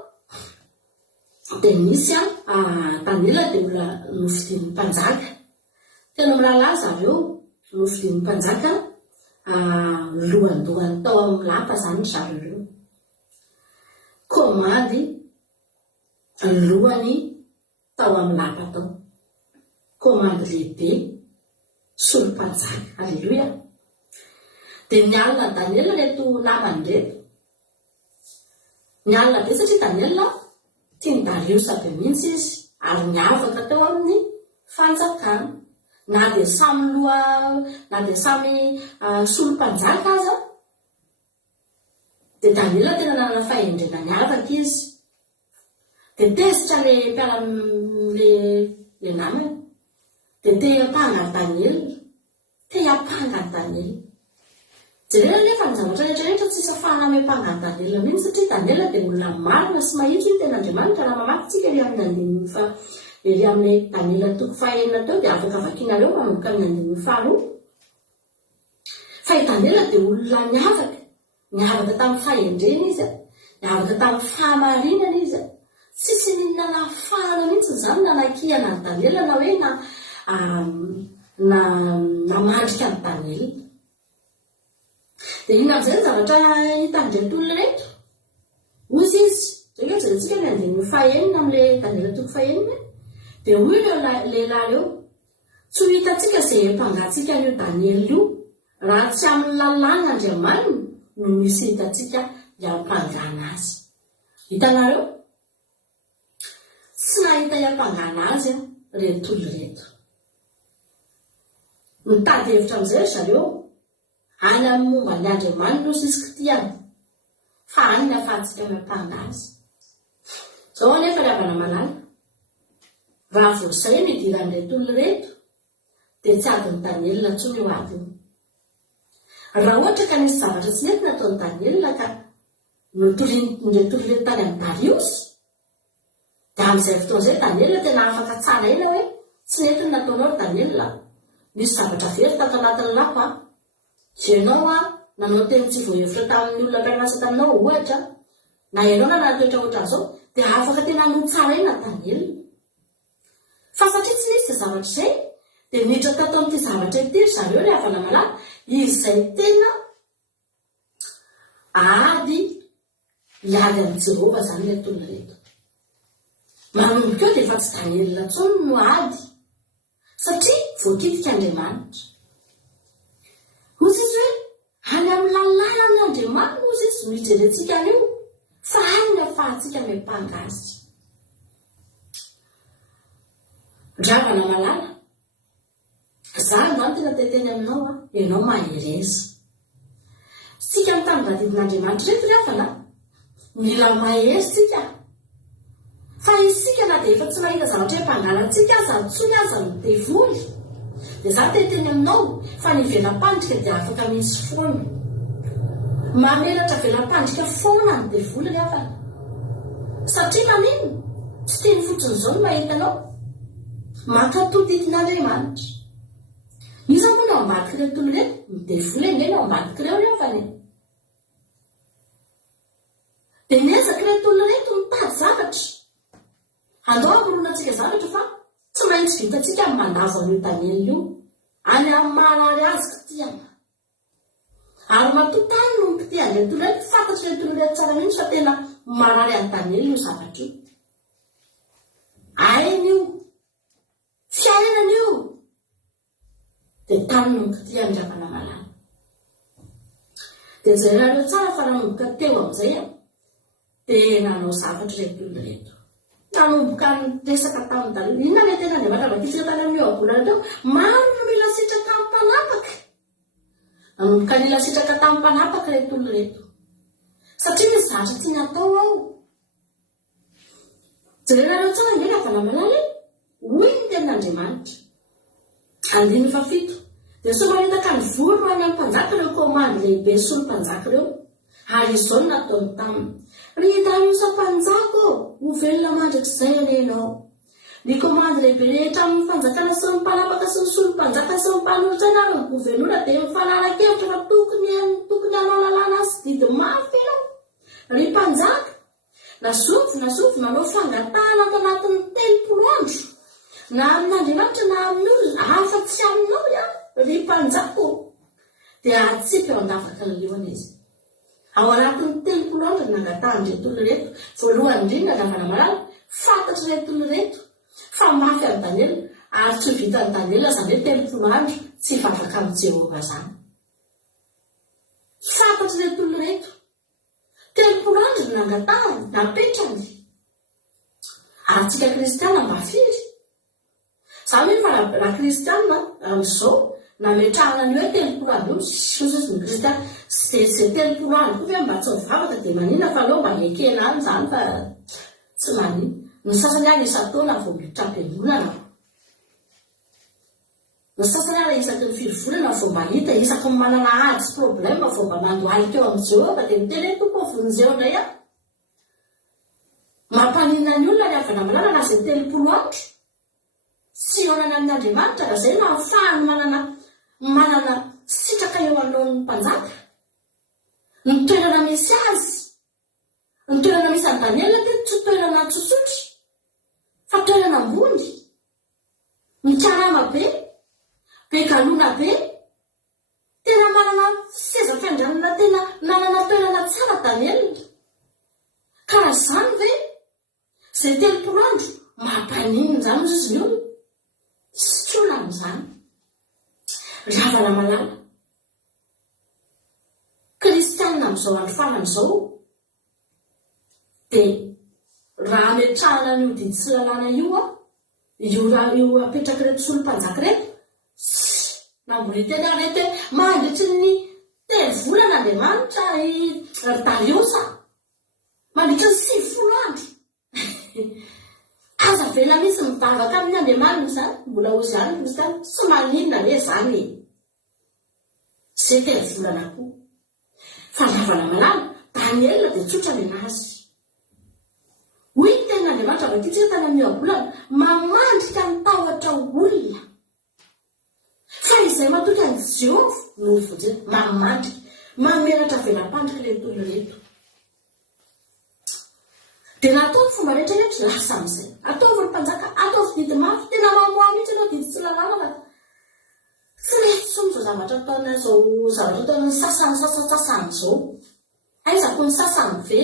dia misy Daniel dia olona nofidian'ny mpanjaka. Tena milalaza avy eo nofidian'ny mpanjaka lohandohany tao amin'ny lapa zany zareo ireo. Komandy lohany tao amin'ny lapa tao. Komandy lehibe solom-panjaka. Alleluia. Dia nialina Daniel reto namany reto. Nialina be satria Daniel tiany Darius be mihitsy izy ary niavaka teo amin'ny fanjakana. Na dia samy loha na dia samy solom-panjaka aza dia Daniel tena nanana fahendrena niavaka izy. Dia tezitra le mpiala-le namany dia te hampangany Daniel. Te hampangany Daniel. Jerena nefa ny zavatra rehetrarehetra tsy isy afahana miampangany Daniel mihitsy satria Daniel dia olona marina sy mahitsy ny ten'Andriamanitra raha mamakytsika ery amin'ny andininy ery amin'ny Daniel toko 4 teo dia afaka vakianareo manomboka amin'ny andininy 5. Fa i Daniel dia olona niavaka tamin'ny fahendrena izy, niavaka tamin'ny fahamarinana izy. Tsisy ninona nafahana mihitsy zany nanakihana ny Daniel na hoe namandrika ny Daniel. Dia inona amin'izay ny zavatra hitan'ireto olona reto? Ozy izy rehefa jerentsika ny andininy 5 amin'ilay Daniel toko 4 dia hoy ireo lehilahy ireo tsy ho hitantsika izay hampangatsika an'io Daniel io raha tsy amin'ny lalàn'Andriamanina no misy hitantsika hiampangana azy. Hitanareo? Tsy nahita hiampangana azy reto olona reto. Mitady hevitra amin'izay zareo any amin'ny momba ny Andriamanina no sisy kitiany fa any ny ahafahantsika miampangana azy. Izao anefa ry havana malala raha voazay midiran'ireto olona reto dia tsy adiny Daniel intsony eo adiny. Raha ohatra ka nisy zavatra tsy nety nataon'i Daniel ka notorian'ireto olona reto tany amin'ny Darius dia amin'izay fotoan'izay Daniel tena afaka tsara ela hoe tsy nety ny nataonao Daniel. Misy zavatra very tato anatin'ny lapa ianao nanao teny tsy voahevitra tamin'ny olona mpiarasa taminao ohatra na ianao nanatoetra ohatran'izao dia afaka tena no tsara ena Daniel. Fa satria tsy nisy zavatra izay dia niditra tato amin'ity zavatra ity zareo ry havana malala izay tena ady hiady amin'ny Jehova zany reto olona reto. Manomboka eo dia efa tsy Daniel intsony no ady satria voakitika Andriamanitra. Ozy izy hoe any amin'ny lalàn'Andriamanitra ozy izy no hijerentsika an'io fa any ny ahafahantsika miampanga azy. Ravana malala zany zany tena teteny aminao ianao mahereza sika mitandradidin'Andriamanitra reto ry havana mila mahery sika fa isika na dia efa tsy mahita zavatra hampangalantsika aza ntsony aza ny devoly dia za teteny aminao fa ny velam-pandrika dia afaka misy foana mamelatra velam-pandrika foana ny devoly ry havana satria manino tsy teny fotsiny izao no mahitanao mankatodidin'Andriamanitra. Iza moa no ambadiky reto olona reto midevoly engeny ao ambadiky ireo ry havana. Dia niezaka reto olona reto mitady zavatra andao hamoronantsika zavatra fa tsy maintsy vitantsika amin'ny mandava an'io Daniel io any amin'ny maharary azy kitiana. andretolo reto fantatry retolo reto tsara mihitsy fa tena marary an-Daniely io zavatra io. Ainy io fiainana io dia tanomboka ty andriamana malala. Dia zay raha tsara fa nanomboka teo amin'izay dia nanao zavatra retolo reto. Nanomboka resaka tamin'ny Daniely. Inona le tena andriamanitra vakitsika tany amin'ny oabolana teo? Maro no mila sitraka amin'ny mpanapaka. Nanomboka nila sitraka tamin'ny mpanapaka retolo reto. Satria misy zavatra tiany atao ao. Jerena tsara indrindra fa namalala hoy ny tenin'Andriamanitra. 7 dia somaritaka ny voro any amin'ny mpanjaka ireo komandy lehibe sy ny mpanjaka ireo. Ary izao no nataony taminy. Ry Dariosa mpanjaka ho velona mandrakizay anenao. Ny komandy lehibe rehetra amin'ny fanjakana sy ny mpanapaka sy ny solom-panjaka sy ny mpanolotra na ny governoura dia mifanara-kevitra fa tokony hanao lalàna sy didy mafy ianao. Ry mpanjaka, nasovy manao fangatahana ato anatin'ny 30 andro. Na amin'Andriamanitra na amin'ny olona afa-tsy aminao ry mpanjaka dia atsika eo andavaka ny leona izy. Ao anatin'ny 30 andro nangatahany retolo reto. Voalohany indrindra ravana malala fantatry retolo reto fa mafy amin'ny Daniely ary tsy vitan'ny Daniely izany hoe 30 andro tsy hivavaka amin'ny Jehova zany. Fantatry retolo reto 30 andro nangatahany napetrany. Ary tsika kristiana mba firy. Zany hoe fa raha kristiana amin'izao nametrahana ny hoe 30 andro sosy ny kristiana zay 30 andro koa mba tsy mivavaka dia manina fa aleo mba ekena any zany fa tsy manina. Ny sasany any isa-taona vao miditra am-piangonana. Ny sasany any isaky ny 5 volana vao mba hita isaky ny manana ady sy problème vao mba mandohaly teo amin'ny Jehova dia miteny hoe tompo vonjeo indray aho. Mampanina ny olona ny avana malala na izay 30 andro. Tsy onana amin'Andriamanitra raha izay no ahafahany manana sitraka eo alohan'ny mpanjaka. Ny toerana misy azy, ny toerana misy an'i Daniely tsy toerana tsosotry fa toerana ambony, mikarama be, be galona be, tena manana seza fiandrianana, tena nanana toerana tsara Daniely. Ka raha izany ve izay 30 andro mampanina izany izy io sy trola amin'izany. Ravana malala kristianina amin'izao andro faran'izao dia raha ametrahana ny didy sy lalàna io apetraka reto solom-panjaka reto namboly teny reto mandritry ny 10 volana Andriamanitra ry Dariosa mandritry ny 90 andro. Aza vela misy mivavaka amin'ny Andriamanitra zany mbola ho zany kristiana sy maninona hoe zany zay 10 volana koa. Fa ravana malala Daniel dia tsotra ny anazy. Hoy ny tenin'Andriamanitra vakitsika tany amin'ny oabolana mamandrika ny tahotra olona. Fa izay matoky an'i Jehova no vonjena mamandrika mamelatra velam-pandrika retolo reto. Dia natao ny fomba rehetra lasa amin'izay. Ataovy ny mpanjaka, ataovy didy mafy, tena mamoa mihitsy ianao didy tsy lalàna. Tsy mety somotra zavatra ataon'ny sasany izao. Aizako ny sasany ve?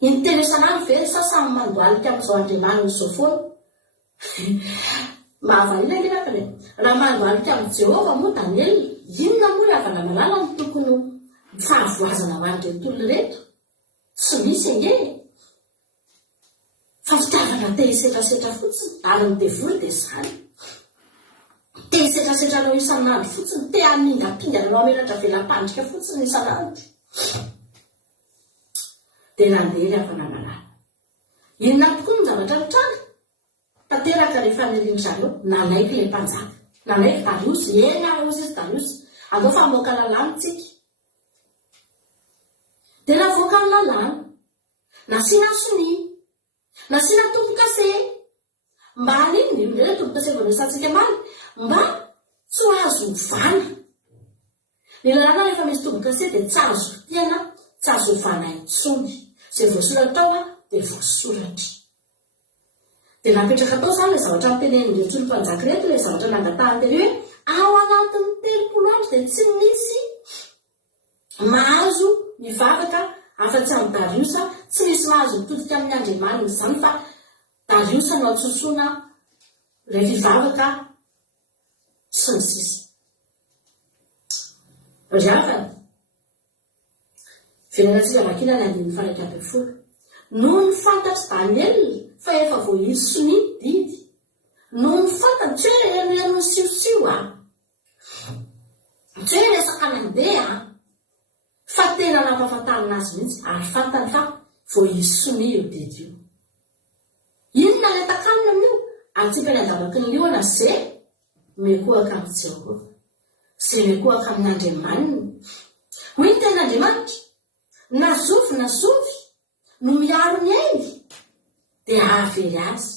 Intenesana ny ve ny sasany mandoalika amin'izao Andriamanitra izao foana? Mahavanila ilay rakany. Raha mandoalika amin'ny Jehova moa Daniely, inona moa ravana malala ny tokony fahavoazana ho an'ny retolo reto? Tsy misy ange. Fa fitiavana te hisetrasetra fotsiny ary ny devoly dia izany. Te hisetrasetranao isan'andro fotsiny, te hamingapinganao hamelatra velam-pandrika fotsiny isan'andro. Dia nandeha ravana malala. Inona tokoa ny zavatra mitranga? Tanteraka rehefa nirindra-zareo, nanaiky ilay mpanjaka. Nanaiky Dariosy, izy Dariosy. Andao fa hamoaka lalàna tsika. Dia navoaka ny lalàna, nasiana sonia, nasiana tombo-kase. Mba haniny, indrindra tombo-kase vao resantsika maly, mba tsy ho azo ovana. Ny lalàna rehefa misy tombo-kase dia tsy azo tiana, tsy azo ovana intsony. Izay voasoratra tao dia voasoratra. Dia napetraka tao izany ilay zavatra ampenenin'ireo solom-panjaka reto, ilay zavatra nangatahany teny hoe ao anatin'ny 30 andro dia tsy misy mahazo mivavaka afa-tsy amin'ny Dariusa tsy misy mahazo mitodika amin'ny Andriamanina izany fa Dariusa no atsotsona ilay fivavaka sy ny sisa. Ry havana, venatsika vakina ny 120 noho ny fantatry Daniel fa efa voahiry sonia didy, noho ny fantany tsy hoe eno siosio tsy hoe resaka mandeha fa tena nampafantarina azy mihitsy ary fantany fa voahiry sonia io didy io. Inona ilay takanina amin'io? Antsika ny andavaky ny liona zay mekoaka amin'ny Jehovah, zay mekoaka amin'ny Andriamanina. Hoy ny ten'Andriamanitra, na zovy no miaro ny ainy dia avery azy.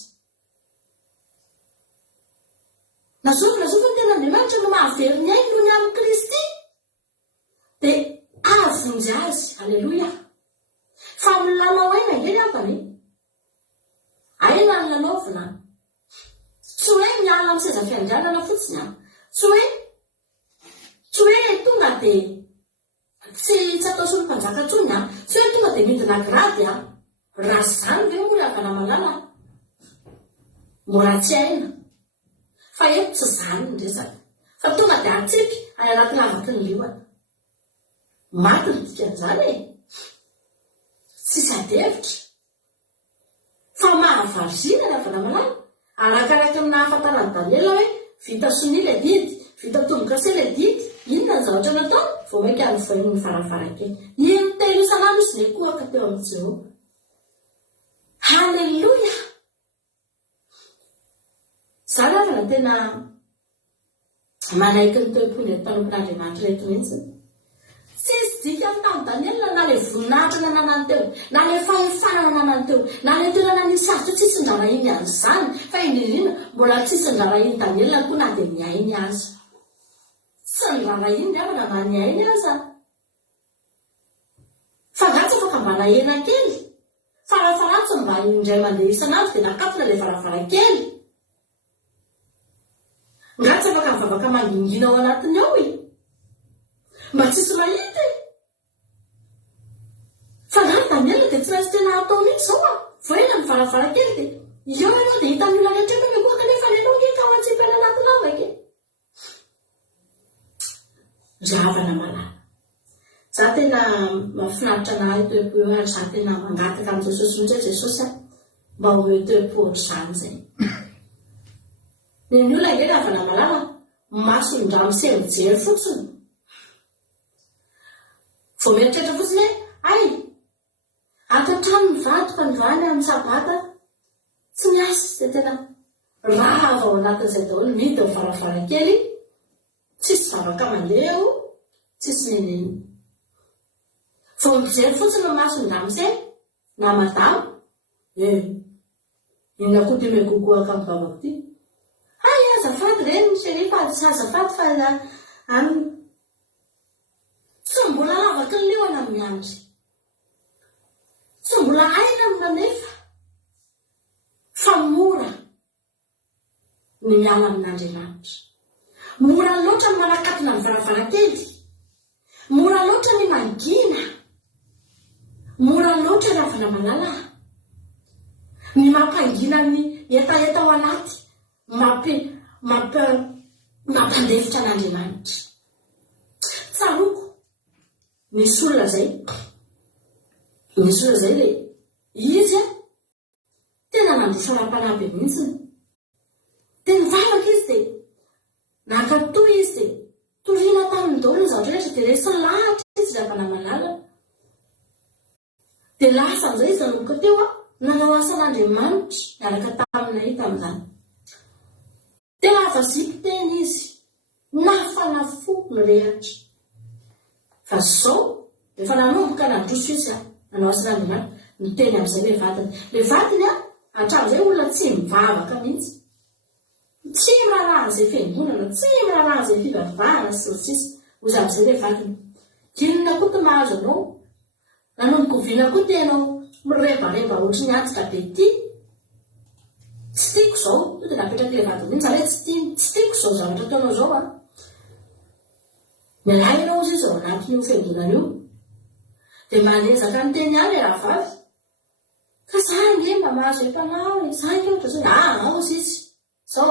Na zovy ny ten'Andriamanitra no mahavery ny ainy noho ny amin'ny Kristy dia avonjy azy. Aleloia. Fa milalao aina angely ampany, aina ny lalaovina, tsy hoe miala amin'ny seza fiandrianana fotsiny, tsy hoe tonga dia tsy atao solom-panjaka tsony, tsy hoe tonga dia midina grady raha zany ve moa avana malala mora tsy aina, fa eto tsy zany ny resaka, fa tonga dia atsipy any anaty lavaky ny liona. Maty ny dikan'izany tsy sadevitra fa mahavarina ny avana malala arakaraka ny nahafantarany Daniela hoe vita sonia ilay didy, vita tombokase ilay didy, inona ny zavatra natao vao mainka ny voainy varavarakely. Iny telo isan'andro izy mekoaka teo amin'ny Jehova. Halleluia. Zany avana tena manaiky ny toepony mpanompon'Andriamanitra reto mihitsy. Tsisy dika tamin'ny Daniela na ilay voninahitra nananany teo, na ilay fahefanana nanany teo, na ilay toerana nisy azy teo tsisy ndrarahiny an'izany, fa indrindra mbola tsisy ndrarahiny Daniela koa na dia miainy aza. Tsy ndrarahiny ry havana na niainy aza. Fa gatsy afaka mba nahena kely, farafaratsy mba indray mandeha isan'andro dia nakatona ilay varavarankely. Gatsy afaka mivavaka mangingina ao anatiny ao mba tsisy mahita. Fa na Daniela dia tsy maintsy tena atao mihitsy izao voaina ny varavarankely dia eo ianao dia hitan'ny olona rehetra hoe mekoaka nefa nenao ngeka ao antsipy any anaty lavaka. Ry havana malala, za tena mahafinaritra anahy toepo eo ary za tena mangataka amin'ny Jesosy mihitsy Jesosy mba hoe toepo ohatr'izany zay. Ny olona angely havana malala masondra miseho mijery fotsiny, vao mieritreritra fotsiny hoe ato an-trano ny vadoka ny vany amin'ny sabata tsy miasa, dia tena rava ao anatin'izay daholo midy ao varavarankely, tsisy zavaka mandeha eo, tsisy neneny. Vao mijery fotsiny no masondra miseho na madamo, inona koa ty mekokoaka amin'ny babako ty? Azafady reny sherifa, azafady fa tsy mbola lavaky ny liona amin'ny andry, tsy mbola aina amina nefa, fa mora ny miala amin'Andriamanitra. Mora loatra ny manakatona ny varavarankely, mora loatra ny mangina, mora loatra ny havana malala, ny mampangina ny etaeta ao anaty, mampandefitra an'Andriamanitra. Tsaroko misy olona zay le izy tena nandroso ara-panabe mihitsiny, dia mivavaka izy dia nakatoy izy dia toriana tamin'ny daholo ny zavatra rehetra dia resy lahatra izy ry havana malala. Dia lasa amin'izay izy nanomboka teo nanao asan'Andriamanitra miaraka taminay tamin'izany. Tena afa-zipo teny izy, nafanafo mirehatra. Fa zao efa nanomboka nandroso izy nanao asan'Andriamanitra, niteny amin'izay le vatiny. Le vatiny hatramin'izay olona tsy mivavaka mihitsy, tsy miraharaha izay fiangonana, tsy miraharaha izay fivavahana sy ny sisa. Ozy amin'izay le vatiny, inona koa ty mahazo anao? Nanomboka oviana koa tenao mirebareba ohatry ny antsika be ty. Tsy tiako izao, to dia napetraka le vatiny iny zany hoe tsy tiako izao zavatra ataonao izao. Mialay ianao izy ao anatin'io fiangonana io, dia manezaka ny teny any rahavavy ka zaho nge mba mahazo empanao zaho nke ohatra zao ao sisy zao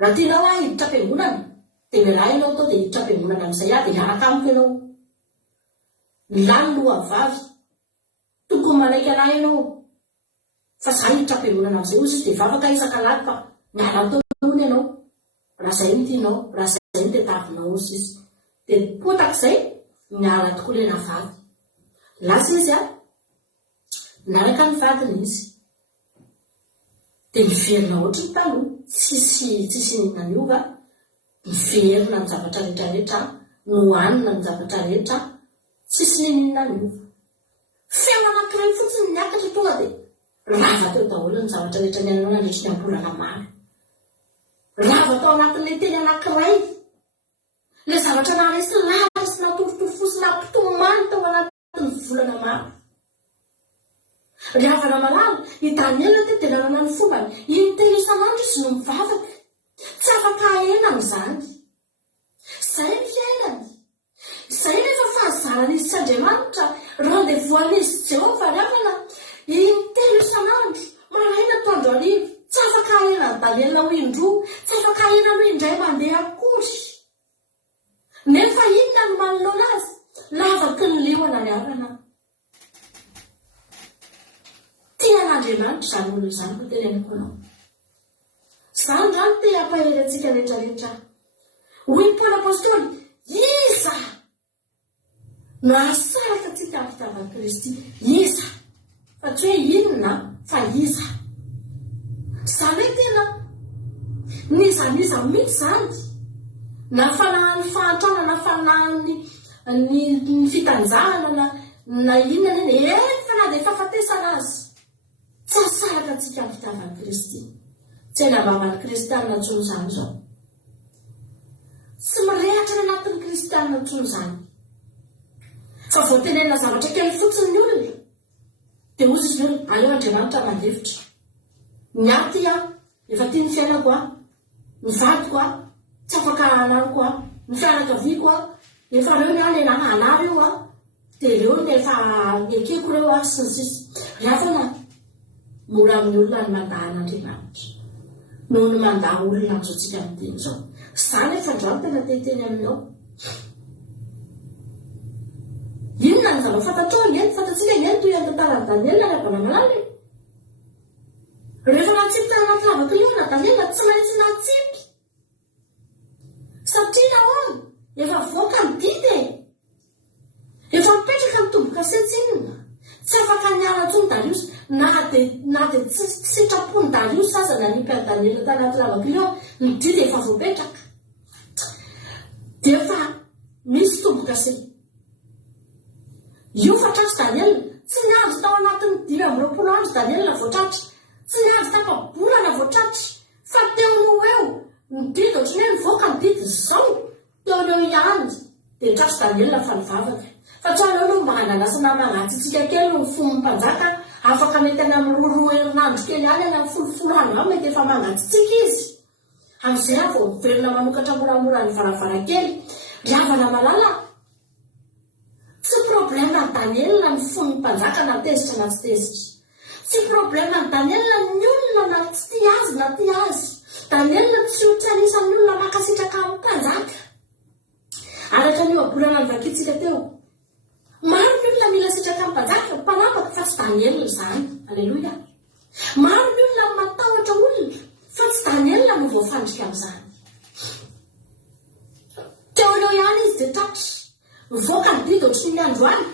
raha tianao hiditra am-piangonana dia mialahy ianao tao dia hiditra am-piangonana amin'izay dia miaraka amiko ianao milany loha vavy tokony malaiky anahy ianao fa zaho hiditra am-piangonana amin'izay ozy izy dia vavaka isan-kalady fa miala taony ianao raha zay ny tianao raha zay ny tetavinao ozy izy dia potaka izay miala tokoa lena vavy lasa izy naraka ny vadiny izy dia miverina ohatry ny taloha tsisy naniova miverina ny zavatra rehetrarehetra nohanina ny zavatra rehetra tsisy ninina niova feo anankiray fotsiny niakatra tonga dia rava teo daholo ny zavatra rehetra nianao nandrisy ny ambolana maro rava tao anatin'ilay teny anankiray le zavatra naresy lava sy natorotoro sy nampitomany tao anatin'ny volana maro riavana malala i Daniela dia nanana ny fombany intelo isan'andro izy no mivavaka tsy afaka ahenany izany izay ny fiainany izay nefa fahazaran'izy tsy Andriamanitra rendez-vous an'izy Jehova riavana intelo isan'andro maraina toandro hariva tsy afaka ahenany Daniela ho indroa tsy afaka ahenany ho indray mandeha akory nefa inona no manoloana azy lavaky ny leoana riavana tian'Andriamanitra izany olona izany ko teneniko anao izany zany te hampahery antsika rehetrarehetra hoy Paoly apôstôly iza no ahasaraka antsika amin'ny fitiavan'i Kristy iza fa tsy hoe inona fa iza izany hoe tena nizaniza mihitsy izany na fanahany fahantrana na fanahany ny fitanjahana na inona neny efa na dia fahafatesana azy tsy ahasaraka antsika amin'ny fitiavan'i Kristy tsy hanavavany kristianina ntsony izany zao tsy mirehatra ny anatin'ny kristianina ntsony izany fa voatenenina zavatra kely fotsiny ny olona dia ozy izy olona aleo Andriamanitra mandevitra ny aty efa tia ny fiainako ny vadiko tsy afaka anariko ny fianakaviako efa reo ny any anara eo dia reo ny efa ekeko reo sy ny sisy riavana mora amin'ny olona ny mandahan'Andriamanitra noho ny mandaha olona amin'izao tsika miteny izao izany efa andrano tena teteny aminao inona ny zava fantatrao ngeny fantatsika ngeny toy an-tantaran'i Daniela riavana malala rehefa natsipoka anaty lavaka io na Daniela tsy maintsy natsipoky satria nahoana efa voaka ny didy efa mipetraka ny tombo-kasetsy inona tsy afaka niala ntsony Darius na dia tsy sitrapony Darius aza nanipy an'i Daniela tanaty lavaka io ny didy efa voapetraka dia efa misy tombo-kasety io fatratsy Daniela tsy niazo tao anatin'ny 5 andro Daniela voatratra tsy niazo tapa-bolana voatratra fa teo no eo ny didy ohatrany hoe nivoaka ny didy izao teo leo ihany dia tratsy Daniela fa nivavaka fa tsy aleo no mba handanasana mangatsitsika kely no fomba mpanjaka afaka mety any amin'ny roa herinandro kely any any amin'ny 10 andro mety efa mangatsitsika izy amin'izay vao miverina manokatra moramora ny varavarankely riavana malala tsy problème ny Daniela ny fon'ny mpanjaka na tezitra na tsy tezitra tsy problème ny Daniela ny olona na tsy tia azy na tia azy Daniela tsy ohatra anisan'ny olona makasitraka amin'ny mpanjaka araka ny oabolana ny vakitsika teo maro ny olona mila sitraka amin'ny mpanjaka mpanapaka fa tsy Daniela izany alleloia maro ny olona matahotra olona fa tsy Daniela no voafandrika amin'izany teo leo ihany izy dia tratra mivoaka ny didy ohatry ny androany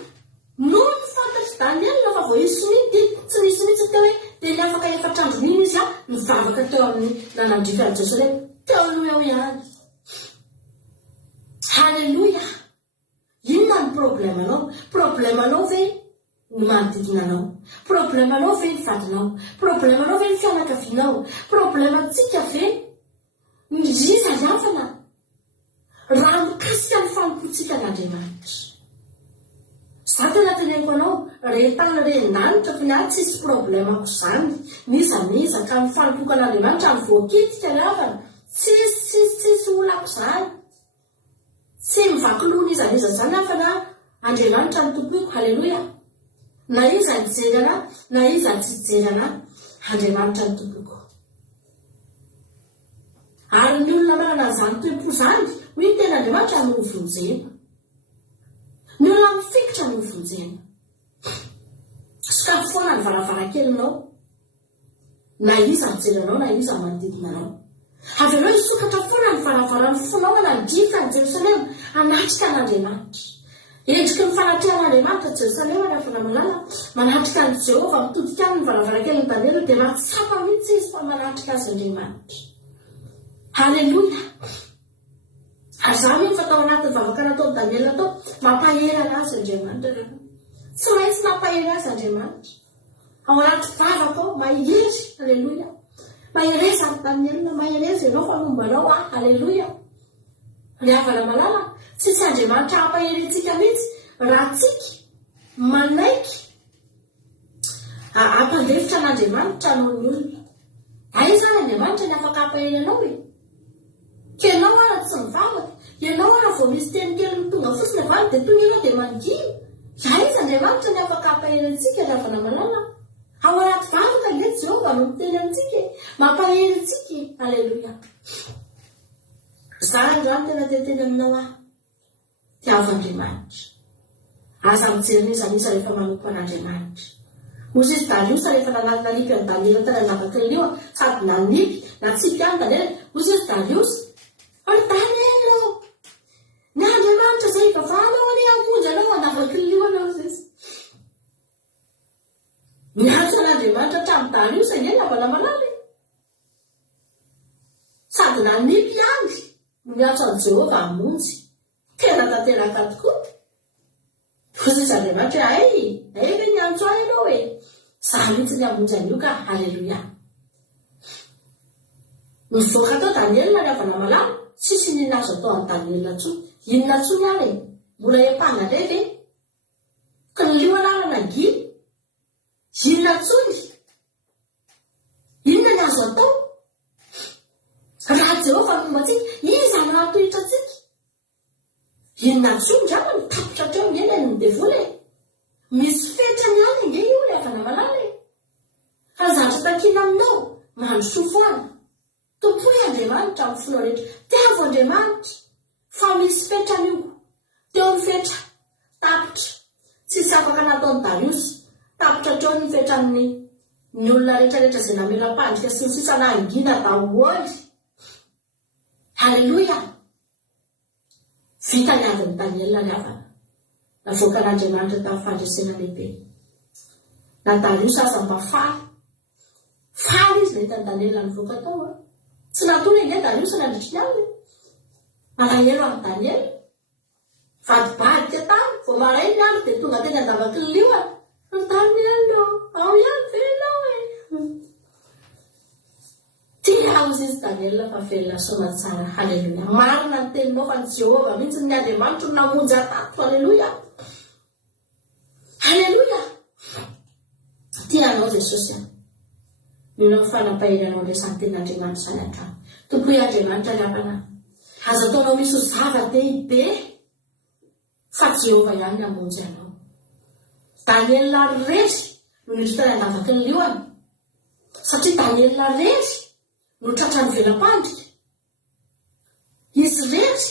no ny fantatry Daniela fa vao isy ny didy tsy misy mihitsy teo hoe dia ny afaka efatrandro niny izy mivavaka teo amin'ny nanandrikan'i Jerosalema teo no eo ihany halleloia inona ny problémanao ve ny manodidina anao problémanao ve ny vadinao problémanao ve ny fianakavianao problémantsika ve ny riza riavana raha mikasika ny fanompotsika n'Andriamanitra za tena teneniko anao retany rendanitra fa ny ahy tsisy problémako izany nizaniza ka ny fanompokan'Andriamanitra ny voakitika riavana tsisy olako izany tsy mivaky loha nizaniza zany afa na andriamanitra ny tompoiko. Haleloia. Na iza ny jerana na iza tsy jerana, andriamanitra ny tompoiko. Ary ny olona manana izany toepo zany hoe tena andriamanitra no vonjena. Ny olona mifikotra no vonjena. Sakafo foana ny varavarankelinao, na iza mijeranao na iza manodidina anao. Avy eo isokatra foana ny varavaran'ny fonao manadika ny Jerosalema anatrika an'Andriamanitra. Endriky ny fanatrehan'Andriamanitra Jerosalema rehefa namalala manatrika ny Jehova mitodika ny varavarankeliny tandelo dia mahatsapa mihitsy izy fa manatrika azy Andriamanitra. Haleloia. Ary izany ny fatao anatin'ny vavaka nataon'i Daniel tao mampaherana azy Andriamanitra. Tsy maintsy mampahery azy Andriamanitra. Ao anaty vavaka ao mahery. Haleloia. Mahery samy Daniel, mahery ianao fanombanao. Haleloia. Ny havana malala tsy Andriamanitra hampahery antsika mihitsy raha tsika manaiky hampandefitra an'Andriamanitra noho ny olona. Ay zany Andriamanitra ny afaka hampahery anao e. Kenao ara tsy mivavaka, ianao ara vao misy teny kely mitonga fotsiny avany dia tonga ianao dia mangina. Izy Andriamanitra ny afaka hampahery antsika ny havana malala. Ao anaty vavaka ilay Jehova no miteny antsika, mampahery antsika. Haleloia. Zany zany tena teteny aminao dia avy Andriamanitra. Aza mijery n'izanisa rehefa manompo an'Andriamanitra. Moa izy Darius rehefa nanipy an'i Daniel tany anavak'ilio sady nanipy natsipy any Daniel. Moa izy Darius ary Daniel ny Andriamanitra izay hivavanao any amonjy anao anavak'ilio anao izy. Miantso an'Andriamanitra hatramin'ny Darius eny lavana malala sady nanipy any miantso an'i Jehova amonjy. Tena tanteraka tokoa. Kosa izy Andriamanitra ay ve niantso ahy ianao e. Zaho mihitsy ny amonjy an'io ka. Haleloia. Mivoaka tao Daniel ny havana malala, tsisy ninazo atao an'i Daniel tsony. Inona tsony ary e? Mbola epanga ndray ve? Ka ny lio anara nangy. Inona tsony? Inona ny azo atao? Raha Jehova mombatsika, iza manatohitra atsika? Inona tsony drama mitapotra treo ngeny ny devola e. Misy fetrany any nge io le havana malala e. Fa zatra takina aminao mandrosofoana. Tompoy Andriamanitra amin'ny fonao rehetra. Tiavo Andriamanitra fa misy fetrany io. Teo ny fetra tapotra. Tsisy afaka nataon'i Darius. Tapotra treo ny fetran'ny olona rehetrarehetra izay namela-pandrika sy ny sisa nangina daholy. Haleloia. Vita ny adin'i Daniel ny havana. Navoaka an'Andriamanitra tamin'ny fandresena lehibe. Na Darius aza mba faly. Faly izy nahitany Daniel nivoaka tao. Tsy natony enge Darius nandritry ny aminy. Malahelo amin'ny Daniel. Vadibadika tany. Vao maray ny andro dia tonga teny andavakin'ilio ny Daniel ao ihany velona e. Tia azy izy Daniel fa velona soa tsara. Haleloia. Marina ny teninao fa ny Jehova mihitsy ny Andriamanitra no namonjy atato. Haleloia. Haleloia. Tianao Jesosy minao fanampaheranao resan'ny ten'Andriamanitra izany hatrany. Tompoy Andriamanitra ny havana. Aza ataonao misy ho zava-dehibe fa Jehova ihany ny hamonjy anao. Daniel rery no nidritany andavaky ny lioany. Satria Daniel rery no tratra ny velam-pandrika. Izy rery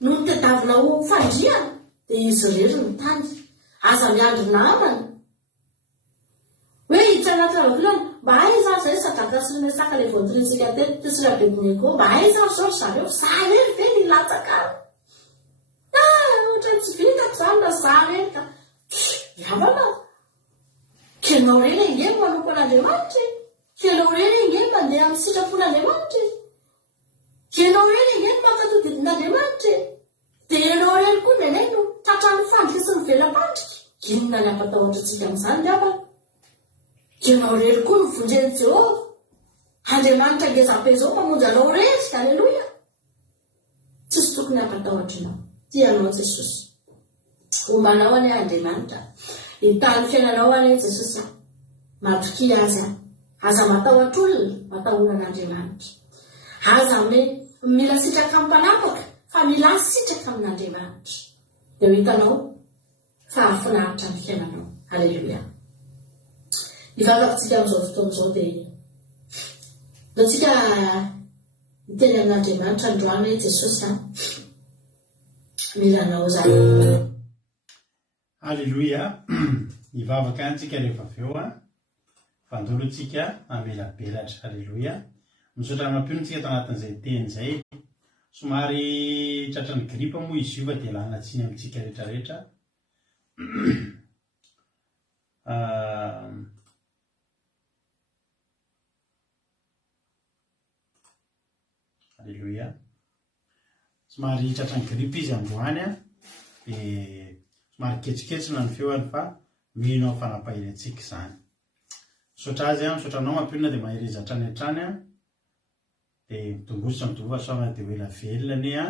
no nitedavina ho fandriana dia izy rery ny tany. Aza miandry namana hoe hiditra anaty lavakilany mba aiza zay sadraka sy ny saka le voatoritsika teto sy raha beboneko mba aiza zao zareo zarery ve ny latsaka ohatra ny tsy vitako zany na zarery ka yavana kenao reny engeny manompo an'Andriamanitra kenao reny engeny mandeha amin'ny sitrapon'Andriamanitra kenao reny engeny mankatodidin'Andriamanitra dia ianao reny koa nenay no tratrany fandrika sy ny velam-pandrika. Inona ny ampatahotra-tsika amin'izany javana? Ianao rery koa mivondreny Jehova. Andriamanitra ngezam-pezao mamonjy anao rery. Haleloia. Tsisy tokony ampatahotrana. Tianao Jesosy. Omanao any Andriamanitra. Hitany fiainanao any Jesosy. Matoky aza. Aza matahotra olona, matahorana an'Andriamanitra. Aza mila sitraka amin'ny mpanapaka, fa mila sitraka amin'Andriamanitra. Dia hitanao fa hafinaritra ny fiainanao. Alleluia. Ivavakontsika amin'izao fotoana izao dia antsika miteny amin'Andriamanitra androany hoe Jesosy milanao zany. Alleluia. Ivavaka antsika rehefa avy eo fandolotsika amelabelatra. Alleluia. Misaotra mampionontsika tanatin'izay teny izay. Somary tratran'ny gripa moa izy io fa dia lana tsiny amintsika rehetrarehetra. Alleluia. Somary tratran'ny gripa izy androany dia somary ketsiketsina ny feoany fa mino ao fanapahirantsika izany. Misaotra azy misaotra anao mampionona dia mahery zatra ny hatrany dia mitombosotra mitovy soavana dia hoela velona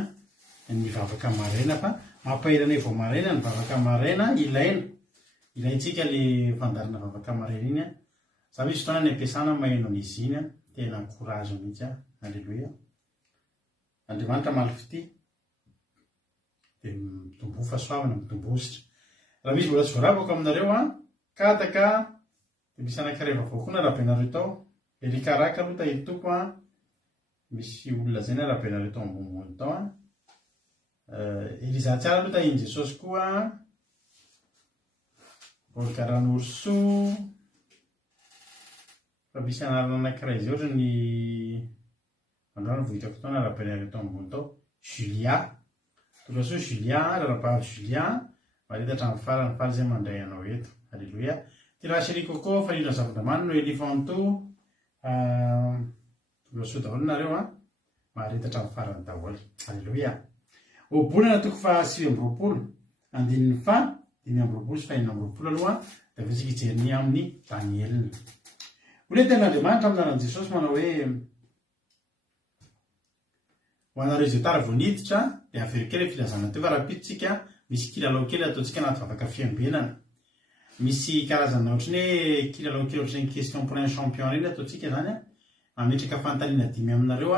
ny mivavaka maraina fa mampahirana vao maraina ny vavaka maraina ilaintsika le fandarina vavaka maraina iny za misy fotoana ny ampiasana maheno an'izy iny tena korazo mihitsy. Alleluia. Andriamanitra malifity dia mitombo fahasoavana mitombositra. Raha misy mbola tsy voaravako aminareo kataka dia misy anankiray vaovao koa na rahabenareo tao elikaraka aloha tahitoko misy olona zay na rahabenareo tao ambonimbony tao elizatsara aloha tahiny Jesosy koa volkaran'orso fa misy anarana anankiray izay ohatra ny androany vohitako tao na rahabenareo tao ambony tao Julia toraso Julia rarabavy Julia maritatra amin'ny farany faly zay mandray anao eto. Alleluia. Tirasy koko fanindra zava-damany no elifanto toraso daholo nareo maritatra amin'ny farany daholo. Alleluia. Obolana toko fa 9 andininy fa 5 sy 9 aloha dia vitsika hijeriny amin'ny Danielina. Olona ten'Andriamanitra amin'anan'i Jesosy manao hoe ho anareo izay tara vao niditra dia averikely filazana teo fa raha pitsika misy kilalao kely ataontsika anaty vavaka fiambenana. Misy karazana ohatrany hoe kilalao kely ohatrany question pour un champion reny ataontsika zany ametraka fantaniana 5 aminareo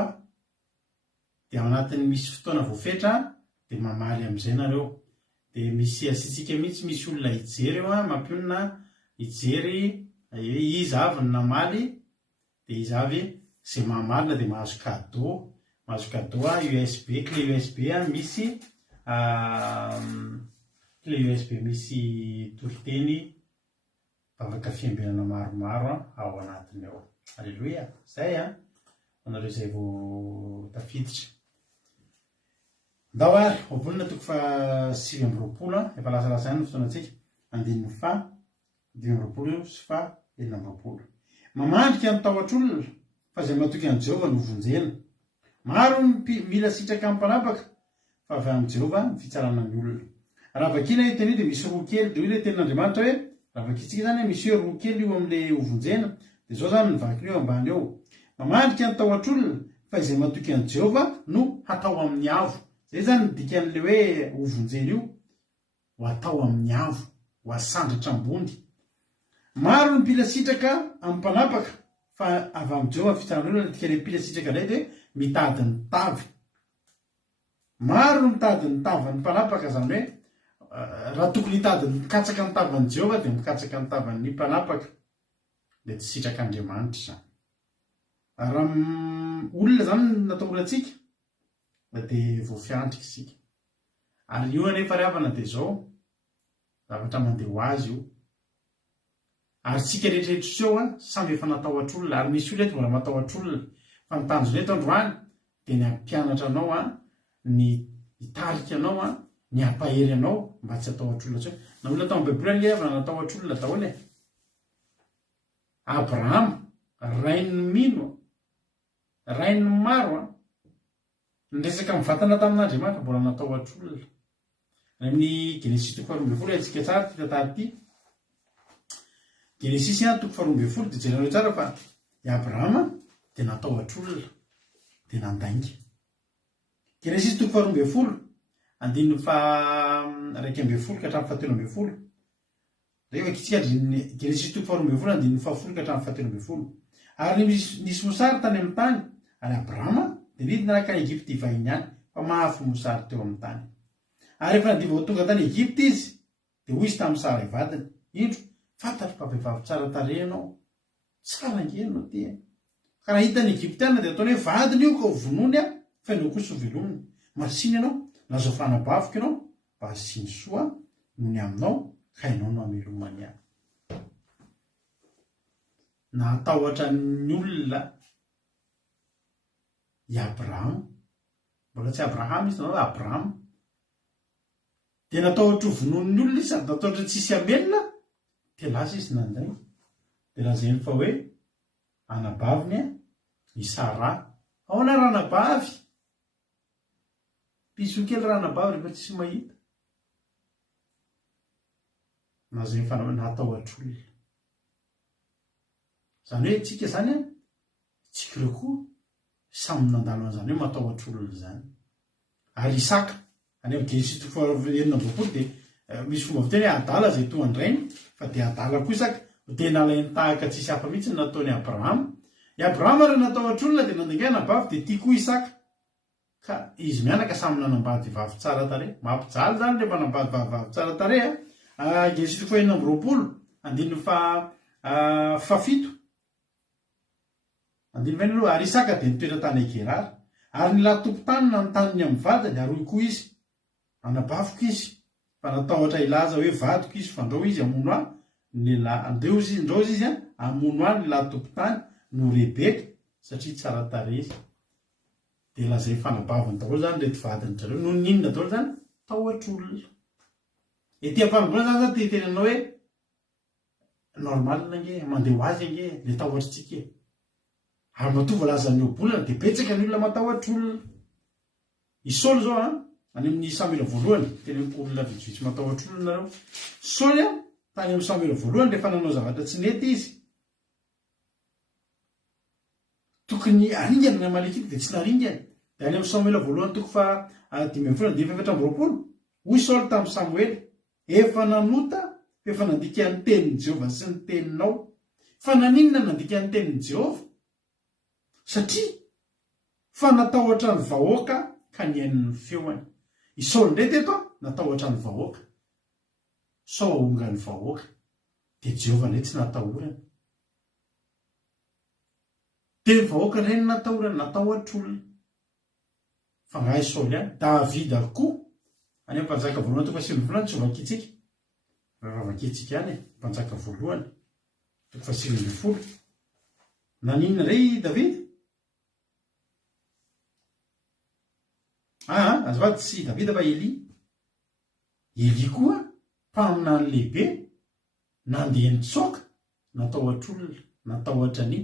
dia ao anatin'ny misy fotoana voafetra dia mamaly amin'izay nareo dia misy asitsika mihitsy misy olona hijery eo mampionona hijery izy avy ny namaly dia izy avy izay mamalina dia mahazo cadeau USB clé USB misy clé USB misy toloteny vavaka fiambenana maromaro ao anatiny ao. Alleluia. Zay anareo izay vao tafiditra ndao ary obolina toko fa 9 efa lasalasa ihany ny fotoanantsika andininy fa 5 sy fa 9 mamandrika ny tahotr'olona fa izay matoky an'i Jehovah no vonjena. Maro mila sitraka amin'ny mpanapaka fa avy amin'i Jehovah ny fitsarana ny olona. Raha vakina io teny dia misy roa kely dia io ilay tenin'Andriamanitra hoe raha vakitsika zany misy hoe roa kely io amin'ilay hovonjena dia izao zany nivakiny eo ambany eo. Mamandrika ny tahotr'olona fa izay matoky an'i Jehovah no hatao amin'ny avo. Zay zany dikan'ilay hoe hovonjena io ho atao amin'ny avo ho asandratra ambony. Maro ny mpila sitraka amin'ny mpanapaka fa avy amin'i Jehovah fitsarana ny olona dikany mpila sitraka indray dia mitady ny tavy. Maro no mitady ny tavan'ny mpanapaka zany hoe raha tokony hitady mikatsaka ny tavan'i Jehovah dia mikatsaka ny tavan'ny mpanapaka dia tsy sitrak'Andriamanitra zany. Raha olona zany natao olantsika dia voafiantrika isika. Ary io anefa ry havana dia izao zavatra mandeha ho azy io. Ary tsika rehetrarehetra eo samby efa natahotr'olona ary misy olona eto mbola matahotr'olona fa ny tanjona eto androany dia ny ampianatra anao ny hitarika anao ny ampahery anao mba tsy hatahotr'olona tsao. Na olona tao amin'ny baiboly ilay avana natahotr'olona daholo Abrahama rain'ny mino rain'ny maro niresaka mivatana tamin'Andriamanitra mbola natahotr'olona. Amin'ny Genesis 12 antsika tsara ty tantara ty Genesis 12 dia jerena tsara fa i Abrahama dia natahotr'olona dia nandainga. Genesis 12 andininy fa 1 ka hatramin'ny 17 rehefa kitsika Genesis 12 andininy fa 10 ka hatramin'ny 17 ary nisy mosary tany amin'ny tany ary Abrahama dia nidina naka Egypte ivahiny ihany fa mahafo mosary teo amin'ny tany. Ary rehefa nadiva tonga tany Egypte izy dia hoy izy tamin'ny Sara vadiny, indro fantatro fa vehivavy tsara tarehy ianao, tsara angenonao ty. Ka raha hitany Egyptiana dia ataony hoe vadiny io ka ho vonony fa ianao kosa ho velominy. Masiny ianao, lazao fanabavika ianao mba hasiny soa noho ny aminao ka ianao no hamelomany ahy. Natahotra ny olona i Abraham, mbola tsy Abraham izy tanao Abraham, dia natahotra ho vonon'ny olona izy sady natahotra tsisy amelona, dia lasa izy nanday dia lazainy fa hoe anabaviny i Sara. Ahoana ranabavy? Piso kely ranabavy rehefa tsisy mahita. Lazainy fa natahotra olona. Zany hoe tsika zany tsika ireo koa samy nandalo an'izany hoe matahotra olona zany. Ary Isaka any amin'ny Genesis 4:20 dia misy fomba fiteny hoe adala izay toa andrainy, fa dia adala koa Isaka, dia nalainy tahaka tsisy hafa mihitsy nataony Abraham. I Abraham ary natahotra olona dia nandinga nabavy dia tia koa Isaka. Ka izy mianaka samy nanambady vavy tsara tarehy. Mampijaly zany rehefa nanambady vavy tsara tarehy. Genesis 4:20 andininy fafito. Andininy aloha ary Isaka dia nitoetra tany Gerary, ary ny latopy-tany nanotaniny amin'ny vadiny ary hoy koa izy anabaviko izy, fa natahotra ilaza hoe vadiko izy, fa andao izy hamono ahy ny andeo izy indao izy hamono ahy ny latopy-tany no Rebeka satria tsara tarehy izy. Dia lazay fanabaviny daholo zany reto vadiny zareo, noho ninona daholo zany tahotra olona. Ety am-panamboarana zany ty tenanao hoe normal ange, mandeha ho azy ange le tahotra tsika. Ary matoa voalaza ny obolana dia betsaka ny olona matahotra olona. I Saul zao any amin'ny Samuel voalohany, teny amin'ny olona vitsivitsy matahotra olona nareo. Saul tany amin'ny Samuel voalohany rehefa nanao zavatra tsy nety izy, tokony aringana ny Amalekita dia tsy naringana. Dia any amin'ny Samuel voalohany toko fa 5:20 hoy Saul tamin'ny Samuel, efa nanota, efa nandika ny tenin'i Jehovah sy ny teninao. Fa naninona nandika ny tenin'i Jehovah? Satria fa natahotra ny vahoaka ka niain'ny feoany. I Saul ndray teto natahotra ny vahoaka, sao ahonga ny vahoaka, dia Jehovah ndray tsy natahorana. Dia ny vahoaka indray ny natahorana, natahotra olona. Fa ngahy Saul ihany, Davida koa any amin'ny mpanjaka voalohany toko 9 tsy vakitsika. Raha vakitsika ihany mpanjaka voalohany toko 9. Naninona indray Davida? Azafady tsy Davida fa Eli. Eli koa mpaminany lehibe, nandeha nitsoaka, natahotra olona, natahotra ny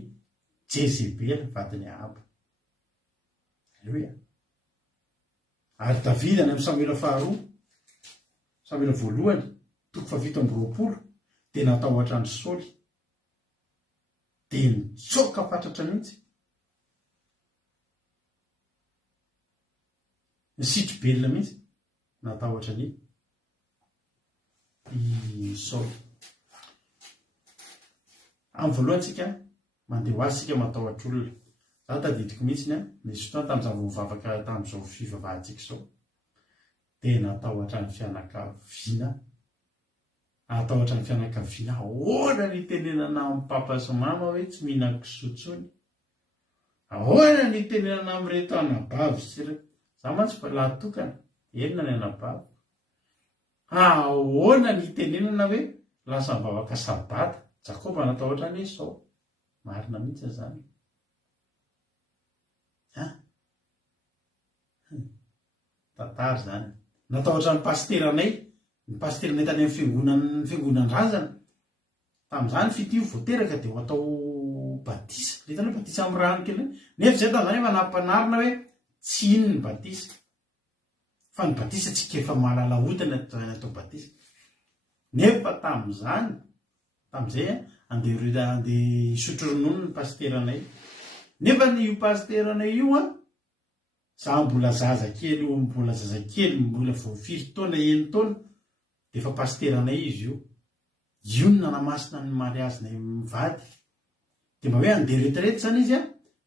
Jezebel vadiny Ahaba. Aleluia. Ary Davida any amin'ny Samuel faharoa, Samuel voalohany toko 7:20 dia natahotra ny Saoly, dia nitsoaka fatratra mihitsy. Nisitry belona mihitsy natahotra ny Saoly. Amin'ny voalohantsika mandeha ho azy sika matahotra olona. Za tadidiko mihitsy nisy fotoana tamin'izao vovavaka tamin'izao fivavahantsika izao, dia natahotra ny fianakaviana. Natahotra ny fianakaviana, ahoana ny tenenana amin'ny papa sy mama hoe tsy mihinan kisoa intsony? Ahoana ny tenenana amin'ireto anabavy sy ireto? Za mantsy fa lahatokana, enina ny anabavy. Ahoana ny tenenana hoe lasa mivavaka sabata? Jakoba natahotra ny Esau. Marina mihitsy zany. Tantara zany. Natahotra ny pasteranay, tany amin'ny fiangonan-drazana. Tamin'izany fitio voateraka dia ho atao batisa. Hitany hoe batisa amin'ny rano kely. Nefa izay tamin'izany efa nampanarina hoe tsy ino ny batisa. Fa ny batisa tsika efa mahalala hodina atao batisa. Nefa tamin'izay andeha hisotro ronono ny pasteranay. Nefa io pasteranay io za mbola zaza kely, mbola vao 5 taona 1 taona, dia efa pasteranay izy io. Io no nanamasina ny mariazinay mivady. Dia mba hoe andeha retraretra zany izy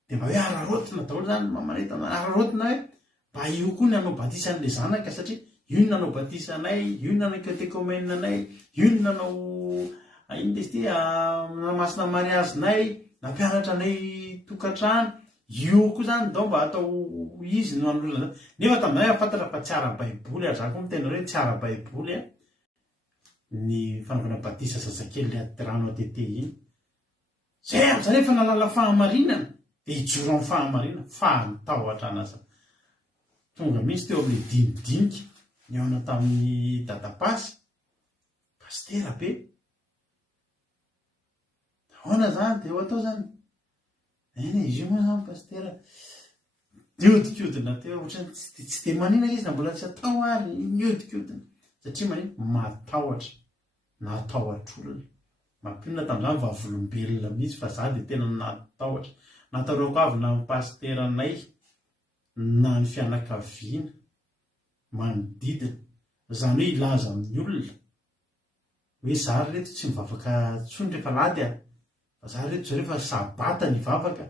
dia mba hoe ararotina daholo zany mamanay tana ararotina hoe mba io koa ny hanao batisa n'ilay zanaka, satria io no nanao batisanay, io no nanao katekomenanay, io no nanao ino izy ty namasina mariazinay, nampianatra anay tokantrano, io koa zany dao mba atao izy no anolona zany. Nefa taminay afantatra fa tsy ara-baiboly ary zako mitena hoe tsy ara-baiboly ny fanaovana batisa zazakely le aty rano atete iny. Zay amin'izany efa nalala fahamarinana dia hijoro amin'ny fahamarinana fahatahotra anazy. Tonga mihitsy teo amin'ny dinidinika niaona tamin'ny dadapasy pastera be. Ahoana zany dia eo atao zany eny izy io moa zany pastera niodikodina teo ohatrany tsy dia manina izy na mbola tsy atao ary niodikodina satria manina matahotra natahotra olona mampinona tamin'izany vavolombelona mihitsy fa za dia tena natahotra nataorako avy na ny pasteranay na ny fianakaviana manodidina zany hoe ilaza amin'ny olona hoe za reto tsy mivavaka tsony rehefa lady fa za reto zao rehefa sabata ny vavaka.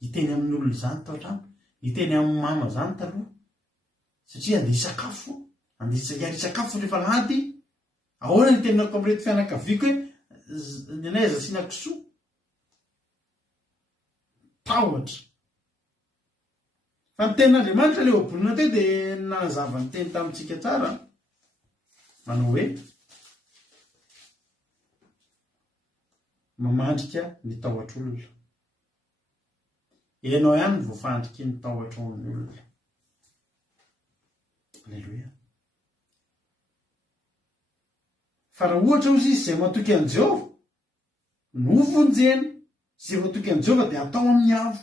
Hiteny amin'ny olona zany tao trano, hiteny amin'ny mama zany taloha satria andeha hisakafo, andeha hisakafo rehefa lady. Ahoana ny tenako amin'irety fianakaviako hoe ny anay aza asiana kisoa tahotra. Fa ny tenin'Andriamanitra ilay obolona teo dia nazava ny teny tamintsika tsara manao hoe mamandrika ny tahotr'olona. Ianao ihany voafandriky ny tahotr'olona. Alleluia. Fa raha ohatra ozy izy izay matoky an' Jehova no vonjena, izay matoky an' Jehova dia atao amin'ny avo.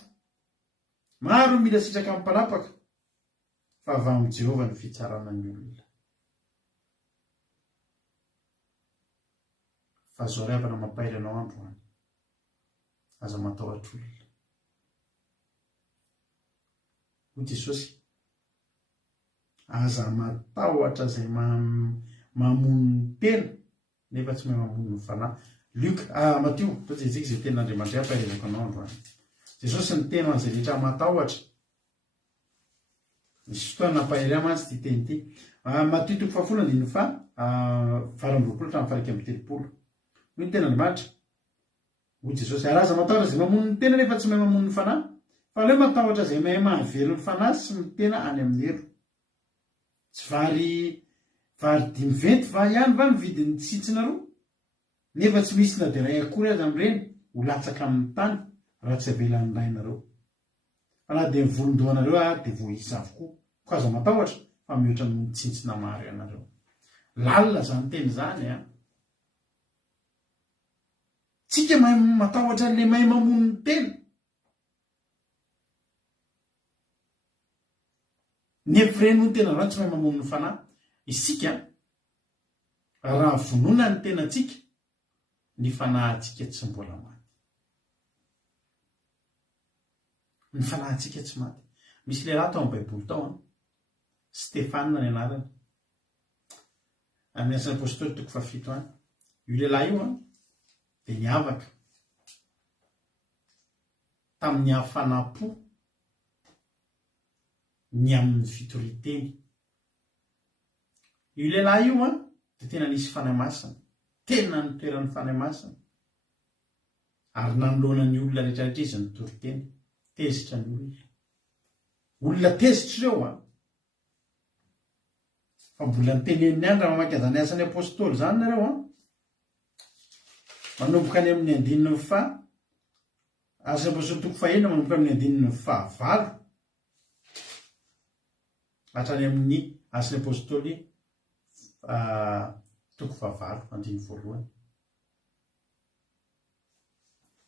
Maro mila sitraka amin'ny mpanapaka fa avy amin'ny Jehova ny fitsarana ny olona. Fa zao ravana mampairy anao androany aza matahotra olona. Hoy Jesosy, aza matahotra izay mamono ny tena nefa tsy mahay mamono ny fanahy. Matio toa jejika izay tenin'Andriamanitra ampairezako anao androany. Jesosy ny tena an'izay rehetra matahotra. Misy fotoana nampahery mantsy ty teny ity. Matio 7:20-20. Hoy ny ten'Andriamanitra. Hoy Jesosy, ary aza matahotra izay mamono ny tena nefa tsy mahay mamono ny fanahy. Fa ileo matahotra izay mahay mahavelo ny fanahy sy ny tena any amin'ny elo. Tsy vary 5 venty va ihany va ny vidin'ny tsintsina roa, nefa tsy misy na dia iray akory azy amin'ireny ho latsaka amin'ny tany raha tsy avelan'ny rainareo. Fa na dia mivolondohanareo dia voaisa avokoa. Ka aza matahotra fa mihoatra ny tsintsina maro ianareo. Lalina zany teny zany tsika mahay matahotra an'ilay mahay mamono ny tena. Nefa ireny no tena raha tsy mahay mamono ny fanahy. Isika raha vonona ny tenantsika, ny fanahintsika tsy mbola maty. Ny fanahintsika tsy maty. Misy lehilahy tao amin'ny Baiboly tao Stefana ny anarany. Amin'ny Asany Apôstôly 7. Io lehilahy io dia niavaka tamin'ny hafanam-po ny amin'ny fitoriteny. Io lehilahy io dia tena nisy fanahy masina, tena nitoeran'ny fanahy masina, ary nanoloana ny olona rehetrarehetra izy nitoriteny, tezitra ny olona. Olona tezitra ireo fa mbola niteneniny ihany raha mamaky an'izany Asany Apôstôly zany nareo manomboka any amin'ny 9 Asany Apôstôly 9 manomboka amin'ny 9 hatrany amin'ny Asany Apôstôly 9.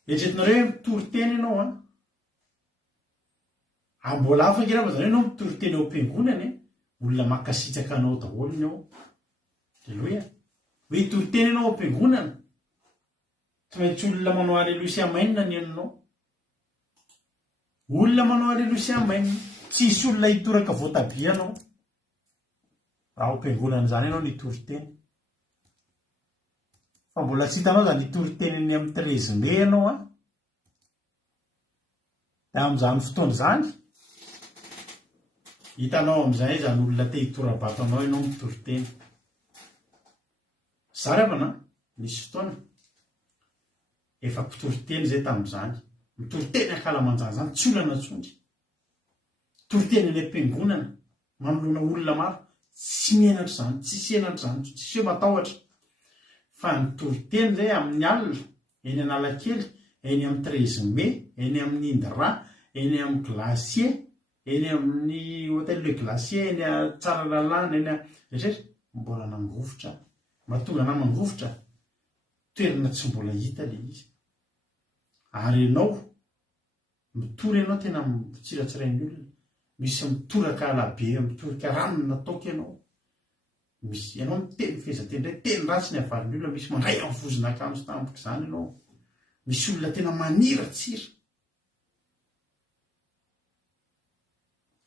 Eritreretinareo hoe mitoriteny ianao mbola afaka ianao zany ianao mitoriteny ao am-piangonana olona makasitraka anao daholo ny ao. Alleluia. Hoe hitoriteny ianao ao am-piangonana tsy maintsy olona manao alelosia mainina ny ianao. Olona manao alelosia mainina, tsisy olona hitoraka voatabia anao raha ao am-piangonana zany ianao nitoriteny. Fa mbola tsy hitanao zany nitoriteny amin'ny 13 Mai ianao amin'izany fotoana izany hitanao amin'izay zany olona te hitorabato anao ianao mitory-teny. Zaravana misy fotoana efa mpitory-teny zay tamin'izany, mitory-teny ankalamanjana zany tsy olana tsongy, tory-teny any am-piangonana manoloana olona maro, tsy mienatra zany, tsisy enatra zany, tsisy matahotra, fa nitory-teny zay amin'ny alina, eny Analakely, eny amin'ny 13 mai, eny amin'ny Indra, eny amin'ny Glacier, eny amin'ny hôtel Le Glacier, eny Tsaralalàna, eny rehetra mbola nangovotra, mahatonga na mangovotra toerana tsy mbola hita le izy. Ary ianao mitory ianao tena mitsiratsirain'ny olona, misy mitoraka alabe, mitoraka ranony nataoko ianao, misy ianao miteny fehezanteny ndray teny ratsy ny avalin'ny olona, misy mandray amin'ny vozon'akanjo sy tampoka izany ianao, misy olona tena manira-tsira.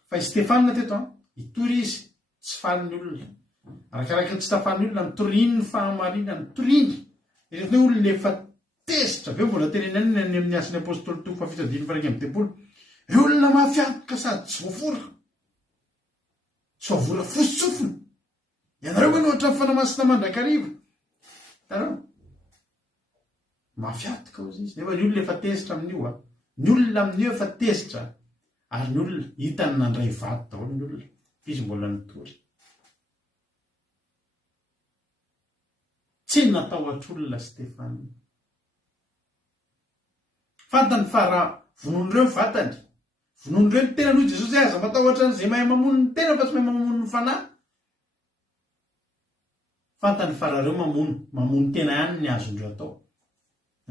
Fa i Stefanina teto hitory izy tsy falin'ny olona, arakaraka tsy tafalin'ny olona, mitoriny ny fahamarinana, mitoriny rehefa olona efa tezitra aveo mbola terenany any amin'ny asan'ny apôstôly toko 7:1-8, ry olona mafiatoka sady tsy voafora, tsy voavola fosi-tsofina, ianareo hoe no ohatran'ny fanamasina mandrakariva, hitanao mafiatoka ozy izy. Nefa ny olona efa tezitra amin'io, ny olona amin'io efa tezitra, ary ny olona hitany nandray vato daholo ny olona, izy mbola nitory. Tsy natahotr'olona Stefanina. Fantany fa raha vonon'ireo ny vatany, vonon'ireo ny tena noho Jesosy aza matahotra an'izay mahay mamono ny tena fa tsy mahay mamono ny fanahy. Fantany fa raha ireo mamono tena ihany ny azondreo atao,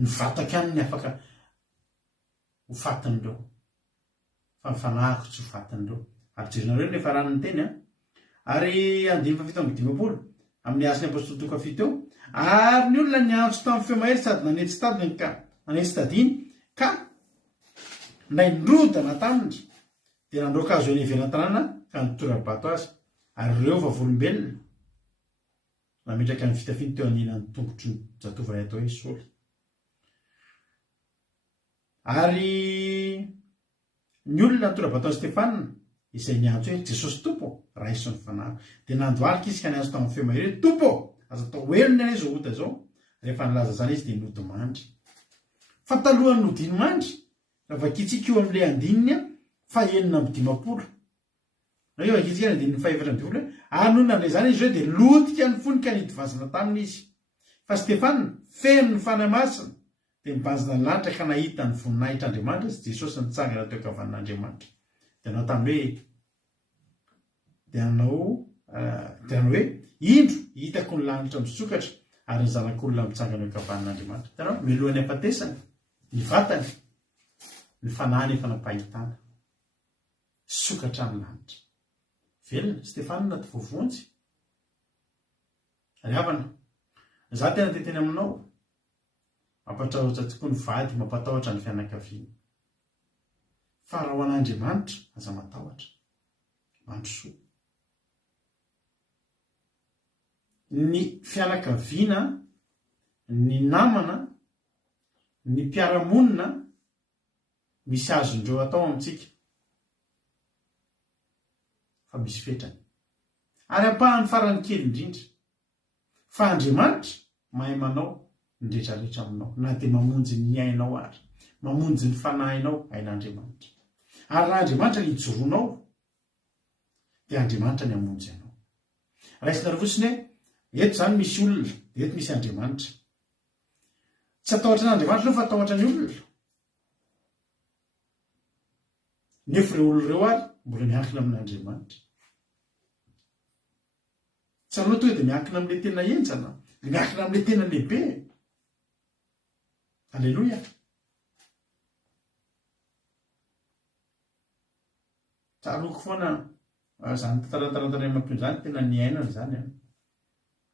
ny vataka ihany ny afaka ho fatin'ireo, fa ny fanahiko tsy ho fatin'ireo. Ary jerinareo nefa ranony teny ary 5:7 amin'ny asan'ny apôstôly toko 7 eo, ary ny olona niantso tamin'ny feo mahery sady nanetsy tadiny ka nanetsy tadiny ka nay nrodana taminy, dia nandroaka azo eny ivelan'ny tanàna ka nitorabato azy, ary ireo vavolombelona nametraka ny fitafiny teo aninan'ny tongotry ny zatovay atao hoe Saoly. Ary ny olona nitorabato an'i Stefanina izay niantso hoe Jesosy Tompo, raha iso ny fanahy, dia nandohalika izy ka niantso tamin'ny feo mahery, Tompo, aza atao elona any izao ota zao. Rehefa nilaza zany izy dia nody mandry. Fa talohany nodiny mandry, raha vakitsika io amin'ilay andininy 4:20. Na io vakitsika andininy 4:20, noho nandray zany izy hoe dia lotika ny fony ka nidivazana taminy izy. Fa Stefanina feno ny fanahy masina, dia mibanjina ny lanitra ka nahita ny voninahitr'Andriamanitra sy Jesosy nitsangana teo ankavanan'Andriamanitra. Dia nanao tamin'ny hoe indro hitako ny lanitra misokatra ary ny zanak'olona mitsangana eo ankavanan'Andriamanitra. Hitanao milohan'ny afatesany, ny vatany, ny fanahiny efa nampahitana, sokatra amin'ny lanitra. Velona Stefanina ty voavonjy. Ry havana, za tena teteny aminao, mampatahotra tokoa ny vady, mampatahotra ny fianakaviana. Fa raha ho an'Andriamanitra aza matahotra, mandrosoa. Ny fianakaviana, ny namana, ny mpiaramonina misy azondreo atao amintsika, fa misy fetrany. Ary ampahany farany kely indrindra, fa Andriamanitra mahay manao ny rehetrarehetra aminao, na dia mamonjy ny ainao ary, mamonjy ny fanahinao ain'Andriamanitra. Ary raha Andriamanitra ny hijoronao, dia Andriamanitra ny hamonjy anao. Raisinareo fotsiny hoe eto zany misy olona, dia eto misy Andriamanitra. Tsy atahotra n'Andriamanitra fa atahotra ny olona. Nefa ireo olona ireo ary mbola miankina amin'Andriamanitra. Tsy anao tonga dia miankina amin'ilay tena enjana, miankina amin'ilay tena lehibe. Alleloia. Tsaloko foana zany tarantarantana mampiony zany tena ny ainana zany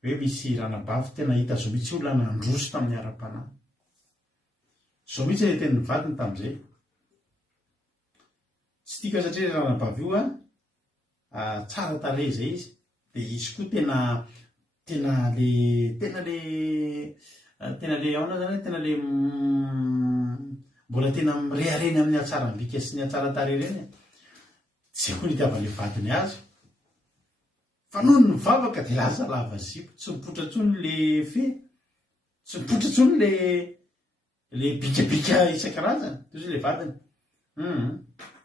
hoe misy ranabavy tena hita zao mitsy olona nandroso tamin'ny ara-panahy. Zao mitsy ilay teny vadiny tamin'izay. Tsy tika satria ranabavy io tsara tarehy izay izy, dia izy koa tena le aona zany, tena le mbola tena mirehireny amin'ny atsaram-bika sy ny atsara tarehy ireny. tsy koa nitiavan'le vadiny azy fa noho ny mivavaka de laza lava zipo tsy mipotra tsony le fe tsy mipotra tsony le bikabika isan-karazany toy izy le vadiny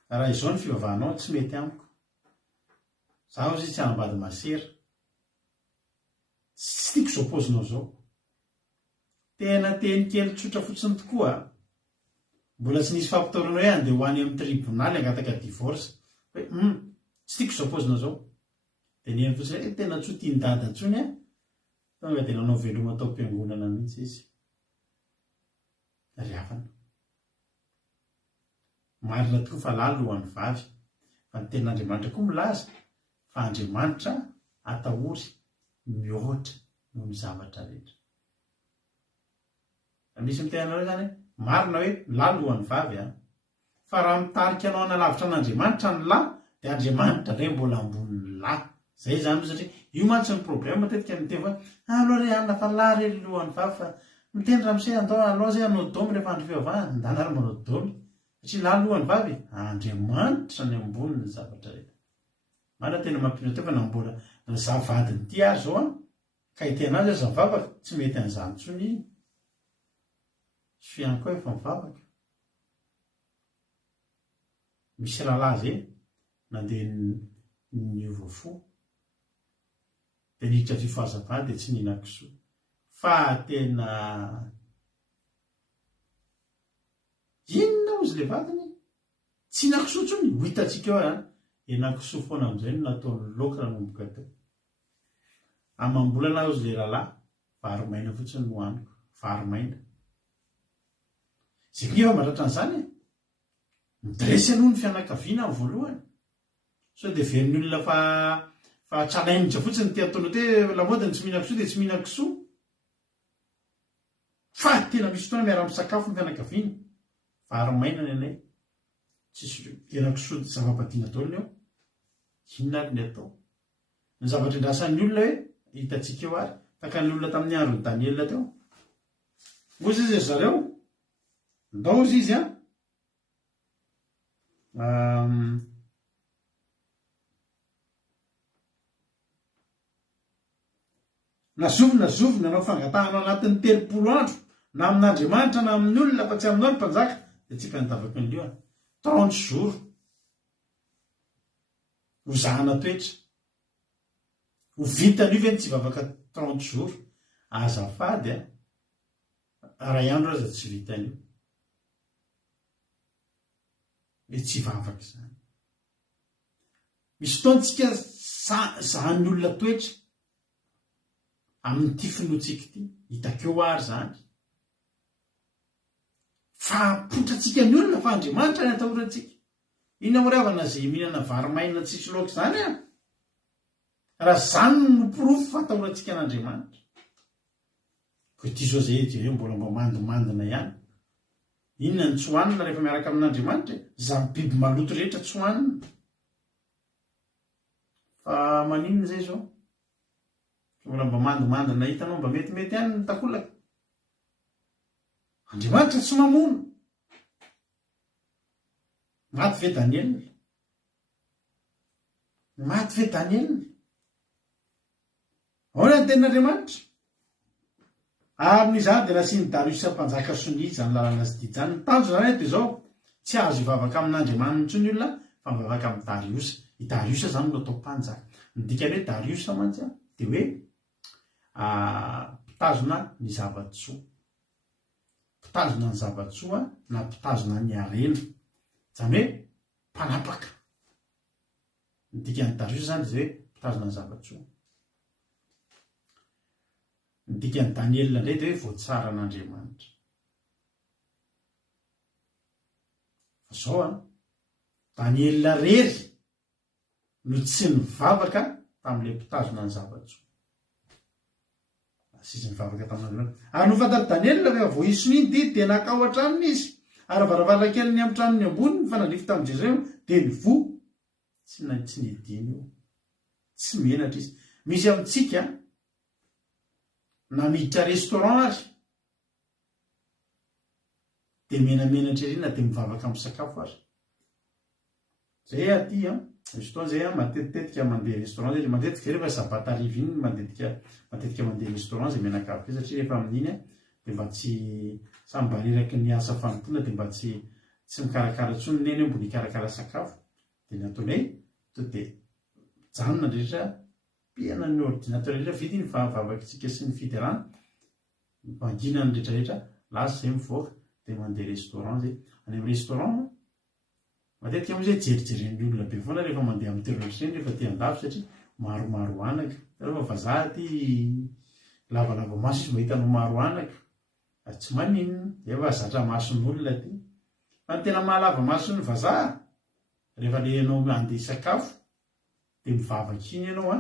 raha izao ny fivavahanao tsy mety amiko zaho izy tsy anambady masera tsy tiako zao pozinao zao tena teny kely tsotra fotsiny tokoa mbola tsy nisy fampitaorana hoe andeha ho any amin'ny tribonaly angataka divorce hoe tsy tiako zao pozinao zao de neny fotsiny tena tso tia nydada ntsony tonga de nanao veloma atao mpiangonana mihitsy izy ry havana marina tokoa fa lalo ho an'ny vavy fa ny tenin'Andriamanitra koa milaza fa Andriamanitra atahory mihoatra noho ny zavatra rehetra. Misy mitenanareo zany marina hoe lalo ho an'ny vavy fa raha mitarika anao analavitra an'Andriamanitra ny lahy de Andriamanitra ray mbola amboniny lahy zay zany satria io mantsy ny problème matetika miteny hoe aloha re anna fa lahy re lohan'ny vavy fa miteny ramose andao aloha zay anao domy rehefa andro fivavahana ndana ary manao domy satria lahy lohan'ny vavy Andriamanitra ny amboniny zavatra rehetra. Mana tena mampino teo fa nambola zavadiny ty azy zao ka hitena azy aza mivavaka tsy mety an'izany tsony iny fiany koa efa mivavaka misy rahalahy zay nandeha niova fo de niditra fifahazavana de tsy ninakisoa fa tena inona ozy le vadiny tsy nakisoa tsony ho hitatsika eo enakisoa foana am'izay no nataony loka nanomboka teo amam-bolana ozy le rahalahy varomaina fotsiny no aniko varomaina zay efa matratra an'izany midresy aloha ny fianakaviana amin'ny voalohany so de veriny olona fa challenge fotsiny ty ataony te lamodiny tsy mihina kisoa de tsy mihina kisoa fa tena misy fotoana miara-misakafo ny fianakaviana varomaina ny anay tsisy enakisoa zava-padina taolony eo inona ary ny atao ny zavatra indrasan'ny olona hoe hitatsika eo ary taka ny olona tamin'ny androny Daniela teo ozy izy zareo ndao izy izy nazovina nanao fangatahana anatin'ny 30 andro na amin'Andriamanitra na amin'ny olona fa tsy aminao ny mpanjaka de tsika nitavaky n'lio 30 jours ho zahana toetra ho vitany io ve tsy vavaka 30 jours azafady ray andro aza tsy vitany io le tsy vavaka zany misy fotoantsika zahan'ny olona toetra amin'ity finoatsika ity hitakeo ary zany fa potratsika ny olona fa Andriamanitra ny atahorantsika inona moravana zay mihinana varomaina tsisy loka zany raha zany no porofo fa atahorantsika an'Andriamanitra ko ty zao zay hoe mbola mba mandimandina ihany inona ny tsy hohanina rehefa miaraka amin'Andriamanitra zany biby maloto rehetra tsy hohanina fa maninona zay zao mbola mba mandimandina hitanao mba metimety ihany ny takolaka Andriamanitra tsy mamono maty ve Daniel ahoana ny tenin'Andriamanitra amin'izany de nasiny Darius mpanjaka soni zany lalana azy ty zany ny tanjo zany de zao tsy azo hivavaka amin'Andriamanitra ny olona fa mivavaka amin'ny Darius i Darius zany no atao mpanjaka midikany hoe Darius mantsy de hoe mpitazona ny zavatsoa mpitazona ny zavatsoa na mpitazona ny arena zany hoe mpanapaka midikany Darius zany de hoe mpitazona ny zavatsoa midikany Daniel ndray de hoe voatsara an'Andriamanitra fa zao Daniel rery no tsy nivavaka tam'le mpitazona ny zavatsoa sisy mivavaka tamin'Andriamanitra ary no fantany Daniel fa vo isoniny ty de nakao atranony izy ary varavarakely ny amin'ny tranony ambony fa nandrify tamin'i Jerusalema de ny vo tsy nidiny io tsy menatra izy misy amintsika na miditra restaurant ary de menamenatra ery na de mivavaka amin'ny sakafo ary zay aty misy fotoana zay matetika mandeha restaurant zay matetika rehefa sabata ariva iny matetika mandeha restaurant zay menakavy satria rehefa amin'iny dia mba tsy samy reraky ny asa fanontona dia mba tsy mikarakara tsony neny mbola hikarakara sakafo dia ny ataonay to dia janona rehetra piana ny ordinateur rehetra vity ny vavakatsika sy ny fiderana mangina ny rehetrarehetra lasa zay mivoaka dia mandeha restaurant zay any amin'ny restaurant matetika moa zay jerijeren'ny olona be foana rehefa mandeha amin'ny terroriste rehefa ty andafy satria maromaro anaka rehefa vazaha ty lavalava maso izy mahita no maro anaka tsy maninona efa zatra mason'olona ty fa ny tena mahalava mason'ny vazaha rehefa le ianao andeha sakafo dia mivavaka iny ianao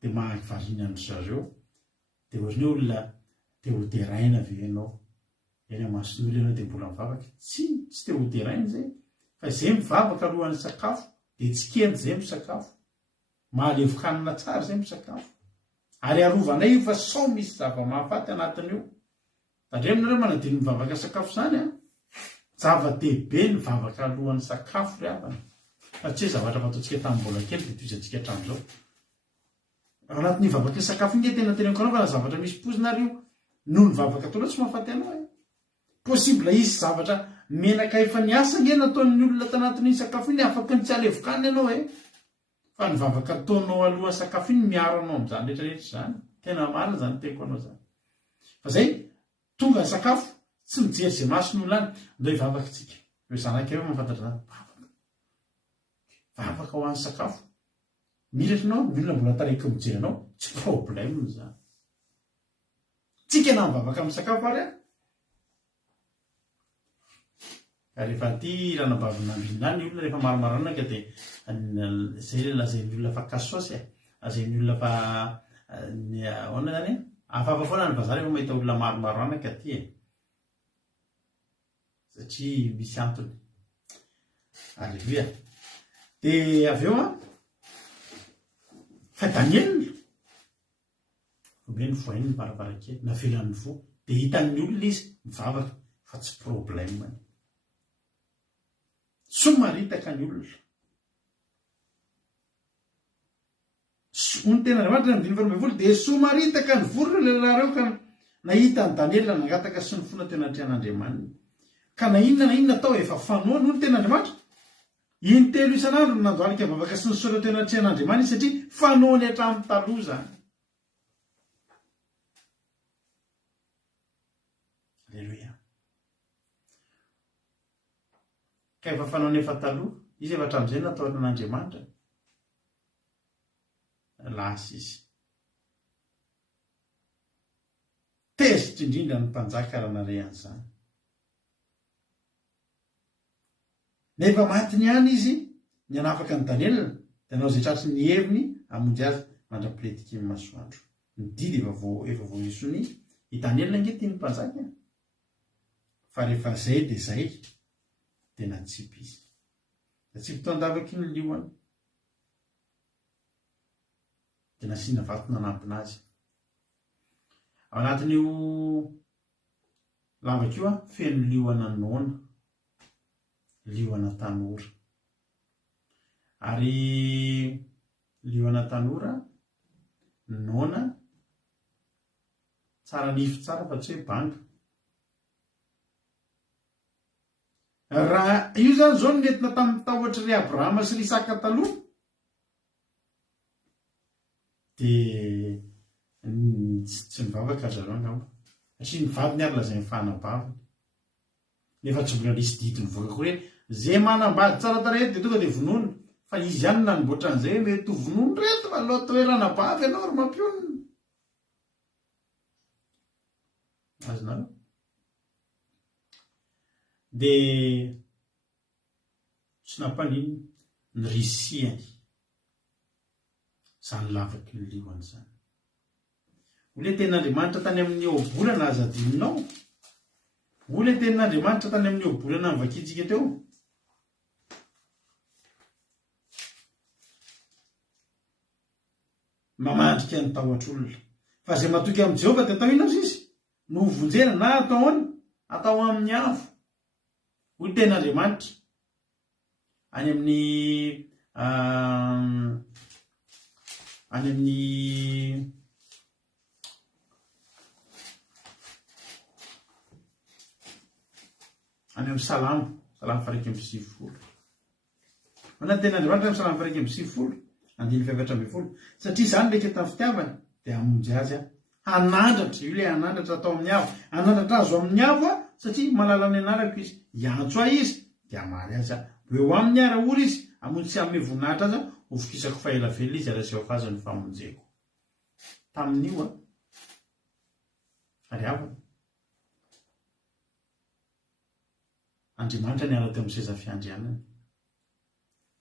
dia mahavariana ny zareo dia ohatriny olona dia hoderaina ave ianao eny mason'olona ianao dia mbola mivavaka tsy te hoderaina zay fa zay mivavaka alohan'ny sakafo dia tsy kendy zay misakafo mahalevokanina tsara zay misakafo ary arovanay io fa sao misy zava-mahafaty anatin'io tandreminareo manadiny mivavaka sakafo zany zava-dehibe ny vavaka alohan'ny sakafo ry avana fa tsy hoe zavatra fataontsika tamin'ny mbola kely dia toizantsika hatramin'izao anatin'ny vavaka sakafo iny tena teneniko anao fa na zavatra misy pozina ry io noho ny vavaka ataonao tsy mahafaty anao possible isy zavatra menaka efa niasa nge nataon'ny olona tanatin'iny sakafo iny afaka ny tsy alevokany ianao fa ny vavaka ataonao alohan'ny sakafo iny miaro anao amin'izany rehetrarehetra zany tena marina zany teko anao zany fa zay tonga ny sakafo tsy mijery zay mason'olona any ndao hivavaka tsika eo zanaka eo mahafantatra zany vavaka ho an'ny sakafo miratranao ny olona mbola taraiky mijery anao tsy problème zany tsika na mivavaka amin'ny sakafo ary rehefa ty ranabavina ny olona rehefa maromaranaka dia zay le lazain'ny olona fa kasosy lazain'ny olona fa ona zany afafa foana ny vazaha rehefa mahita olona maromaro anaka ty satria misy antony alleluia dia avy eo fa Daniel omeny voainy varavarakely navelan'ny fo dia hitan'ny olona izy mivavaka fa tsy problème somaritaka ny olona ny tena Andriamanitra ny 20 dia somaritaka ny vorona le rahareo ka nahita ny Daniel nangataka sy ny fona tena trean'Andriamanitra ka na inona tao efa fanoana no ny tena Andriamanitra intelo isan'andro no nandoalika vavaka sy ny sora tena trean'Andriamanitra satria fanoany hatramin'ny taloha zany alleluia ka efa fanaony efa taloha izy efa hatramin'izay nataona an'Andriamanitra lasa izy tezitra indrindra ny mpanjaka raha nare an'izany nefa matiny ihany izy ny anafaka ny Daniel dia nanao zay tratry ny heviny hamonjy azy mandra-piletika ny masoandro ny didy efa voaisony i Daniel ange tia ny mpanjaka fa rehefa zay dia zay dia natsipy izy natsipy tao andavaky ny lioany dia nasiana vato nanampina azy ao anatin'io lavaka io feno lioana nona lioana tanora ary lioana tanora nona tsara nify tsara fa tsy hoe banga raha io zany zao nentina tamin'ny tahotra ry Abrahama sy ry Isaka taloha dia tsy mivavaka zareo angamba satria ny vadiny ary lazay mifanabaviny nefa tsy mbola nisy didiny voaka koa hoe zay manambady tsara tara eto dia tonga dia vonoina fa izy ihany nanomboatra an'izay hoe mety ho vonoiny reto fa loha toerana bavy ianao ry mampionina azonareo dia tsy nampanino ny risiany zany lavaky ny lioany zany ole tenin'Andriamanitra tany amin'ny obolana aza adinonao ole tenin'Andriamanitra tany amin'ny obolana nivakitsika teo mamandrika ny tahotr'olona fa zay matoky amin'ny Jehovah dia atao inona izy no hovonjena na atao any atao amin'ny afo hoy tenin'Andriamanitra any amin'ny any amin'ny salamo 1:20 mananten'andriamanitra salamo 1:20 1:7 satria zany leka tamin'ny fitiavany dia hamonjy azy hanandratra io le hanandratra atao amin'ny avo hanandratra azo amin'ny avo satria malala ny anarako izy iantso ahy izy dia mary azy eo amin'ny ara ory izy amonjy tsy ame voninahitra azy ofokisako faelavelona izy araseo fazy ny famonjeko tamin'io ary avana andriamanitra ny ala teo amin'ny seza fiandrianany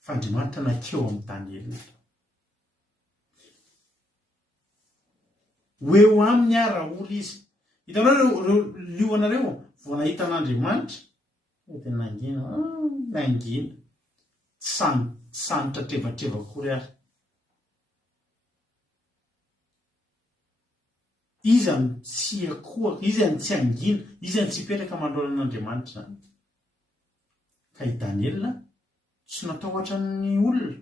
fa andriamanitra nakeo amin'ny tany elina eo amin'ny ara ory izy hitanao reo lioanareo vao nahita an'andriamanitra tena nangina nangina sanotra trevatreva kory ary izany tsy akoaka izany tsy angina izany tsy petraka mandroana an'andriamanitra zany ka i Daniela tsy natahotra ny olona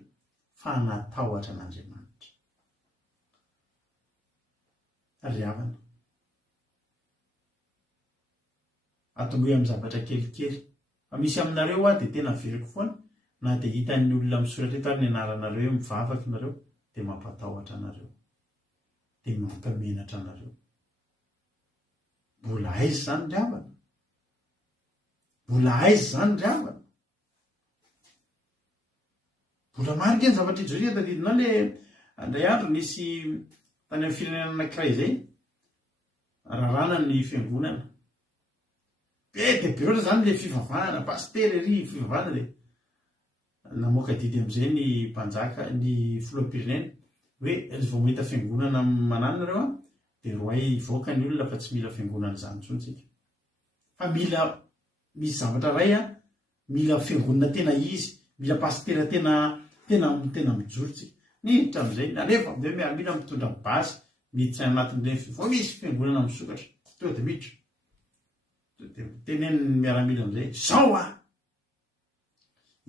fa natahotra an'andriamanitra ary havana atomboy amin'ny zavatra kelikely fa misy aminareo dia tena veriko foana na dia hitan'ny olona misoratra eto ary ny anaranareo mivavaka nareo dia mampatahotra anareo dia mampamenatra anareo mbola aizy zany ry havana mbola aizy zany ry havana mbola marika ny zavatra ijoria tadidina le andray andro nisy tany amin'ny firenena anankiray izay rarana ny fiangonana be dia be loatra zany le fivavahana paster ery fivavahana dia namoaka didy amin'izay ny mpanjaka ny filoham-pirenena hoe vao mahita fiangonana manana nareo dia roay ivoaka ny olona fa tsy mila fiangonana izany intsontsika fa mila misy zavatra ray mila fiangonana tena izy mila pastera tena mijorotsika niditra amin'izay nanefa am'izay miaramila mitondra basy miditra anatin'ireny vao misy fiangonana misokatra teo dia miditra teneny miaramila amin'izay zao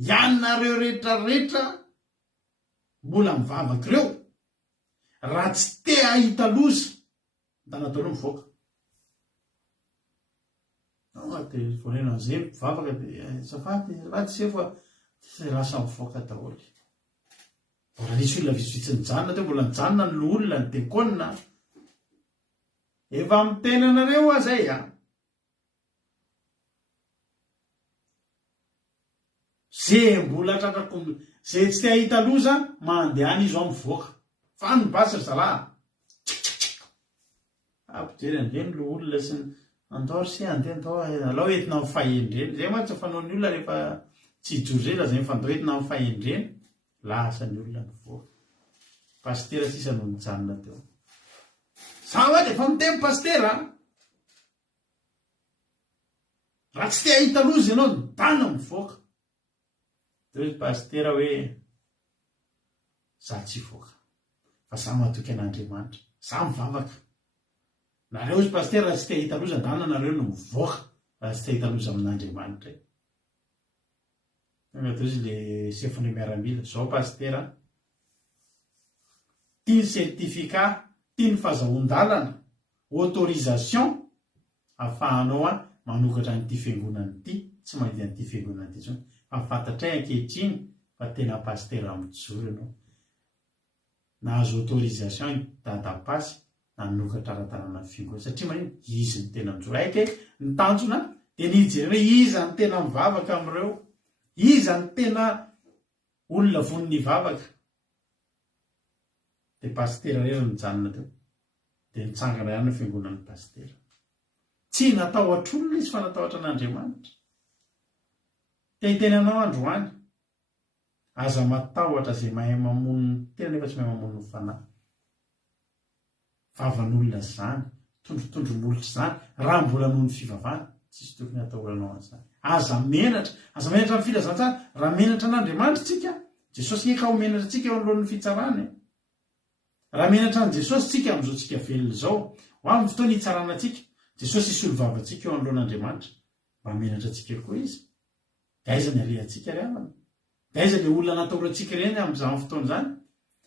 ianareo rehetrarehetra mbola mivavaka ireo raha tsy te ahita loza da nataolo mivoaka dia vonena an'izay mivavaka dia safady ratsy se fa tsy lasa mivoaka daholy mbola nisy olona vitsivitsy nijanona teo mbola nijanona ny loolona ny dekona efa mitena anareo zay zay mbola tratrako zay tsy te ahita loza mandehany izy ao mivoaka fa ny basy ry zalahy ampijery an'ireny lo olona sy andao ry se andeha andao alao entina amin'ny fahendreny zay moa tsy fanao ny olona rehefa tsy hijory zay la zay mifandao entina amin'ny fahendreny lasa ny olona mivoaka pastera sisa no nijanona teo sa hoe dia efa mitemy pastera raha tsy te ahita loza ianao nitana mivoaka teo pastera hoe za tsy voaka fa za matoky an'andriamanitra za mivavaka nareo izy pastera raha tsy te ahita loza ndana nareo no mivoaka raha tsy te ahita loza amin'andriamanitra tonga teo izy le sefony miaramila zao pastera tia ny certificat tia ny fahazahoan-dalana autorisation ahafahanao manokatra n'ity fiangonana ity tsy mahita n'ity fiangonana ity zany afantatray ankehitriny fa tena pastera mijoro ianao nahazo autorisation dadapasy nanokatra ara-tanana fiangonana satria manino izy ny tena mijoro aika nitanjona dia nijerena hoe iza ny tena mivavaka amin'ireo iza ny tena olona von'ny vavaka dia pastera rera nijanona teo dia nitsangana ihany ny fiangonan'ny pastera tsy natahotra olona izy fa natahotra an'andriamanitra tena androany aza matahotra zay mahay mamono tena nefa tsy mahay mamono ny fanahy vavan'olona zany tondrotondromolotra zany raha mbola noho ny fivavahana tsisy tokony atahoranao an'izany aza menatra amin'ny filazantsara raha menatra an'andriamanitra tsika jesosy eka ho menatra tsika eo alohan'ny fitsarany raha menatra an' jesosy tsika amin'izao tsika velona zao ho amin'ny fotoana hitsarana tsika jesosy isy olo-vavantsika eo alohan'andriamanitra mba menatra tsika koa izy aiza ny alehantsika ry havana de aiza le olona natahorantsika ireny amin'izany fotoana zany,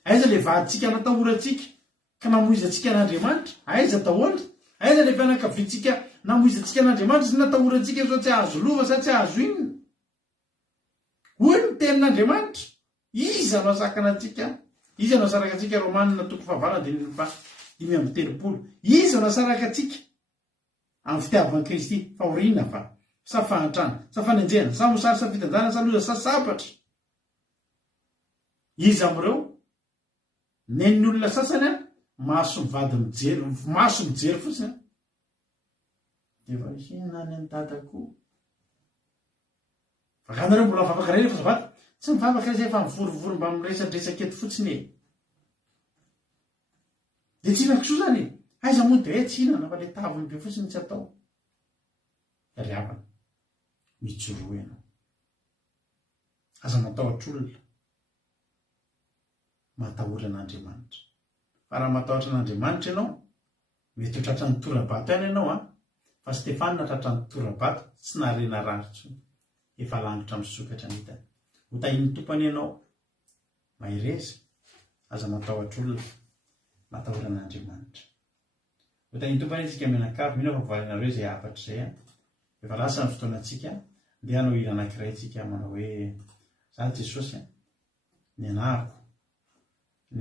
aiza le vadintsika natahorantsika ka namoizantsika an'Andriamanitra, aiza daholy, aiza le fianakaviantsika namoizantsika an'Andriamanitra sy natahorantsika sao tsy ahazo lova sa tsy ahazo inona. Hoy ny tenin'Andriamanitra, iza no asakana antsika, iza no asaraka antsika, Romanina 5:5-3, iza no asaraka antsika amin'ny fitiavan'i Kristy, fa orina fa sa fahantrana, sa fanenjehana, sa mosary, sa fitanjana, sa loza, sa sabatra. Iza amin'ireo nen'ny olona sasany a maso mivady mijery, maso mijery fotsiny dia fa hinany ny dadako. Vakanareo mbola mivavaka iray rehefa zavata, tsy mivavaka izay fa mivorivory mba miresadresaka eto fotsiny e. Dia tsy hihinako soa zany e. Aiza moa dia tsy hinana fa le taviny be fotsiny tsy atao. Ry havana, mijoroa ianao. Aza matahotra olona, matahotra an'Andriamanitra. Fa raha matahotra an'Andriamanitra ianao, mety ho tratra ny torabato ihany ianao a. Fa Stefana tratra ny torabato, tsy narena rary intsony. Efa lanitra misokatra ny hitany. Ho tahin'ny tompany ianao, mahireza, aza matahotra olona, matahotra an'Andriamanitra. Ho tahin'ny tompany isika mianakavy, mino fa voalinareo izay hafatra izay a. Efa lasa ny fotoanantsika, dia hanao hira anankiray antsika manao hoe za Jesosy a, ny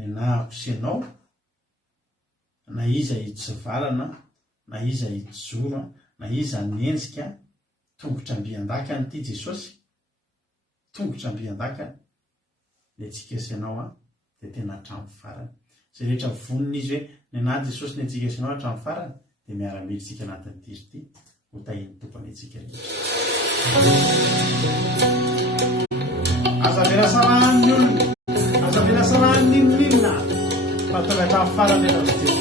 anahako sy ianao, na iza hitsivalana, na iza hitsoro, na iza nenzika, tongotra ambiandakany ty Jesosy, tongotra ambiandakany, le tsika sy ianao a, dia tena hatramin'ny farany. Izay rehetra vonona izy hoe ny anahy Jesosy ny tsika sy ianao hatramin'ny farany, dia miara-mily tsika anatin'ny tiry ty, ho tahin'ny tompany antsika rehetra. Aza vela saran'ny olona, aza vela saran'ny inon'inona, fa tonga hatramin'ny farany ianao sy Jesosy.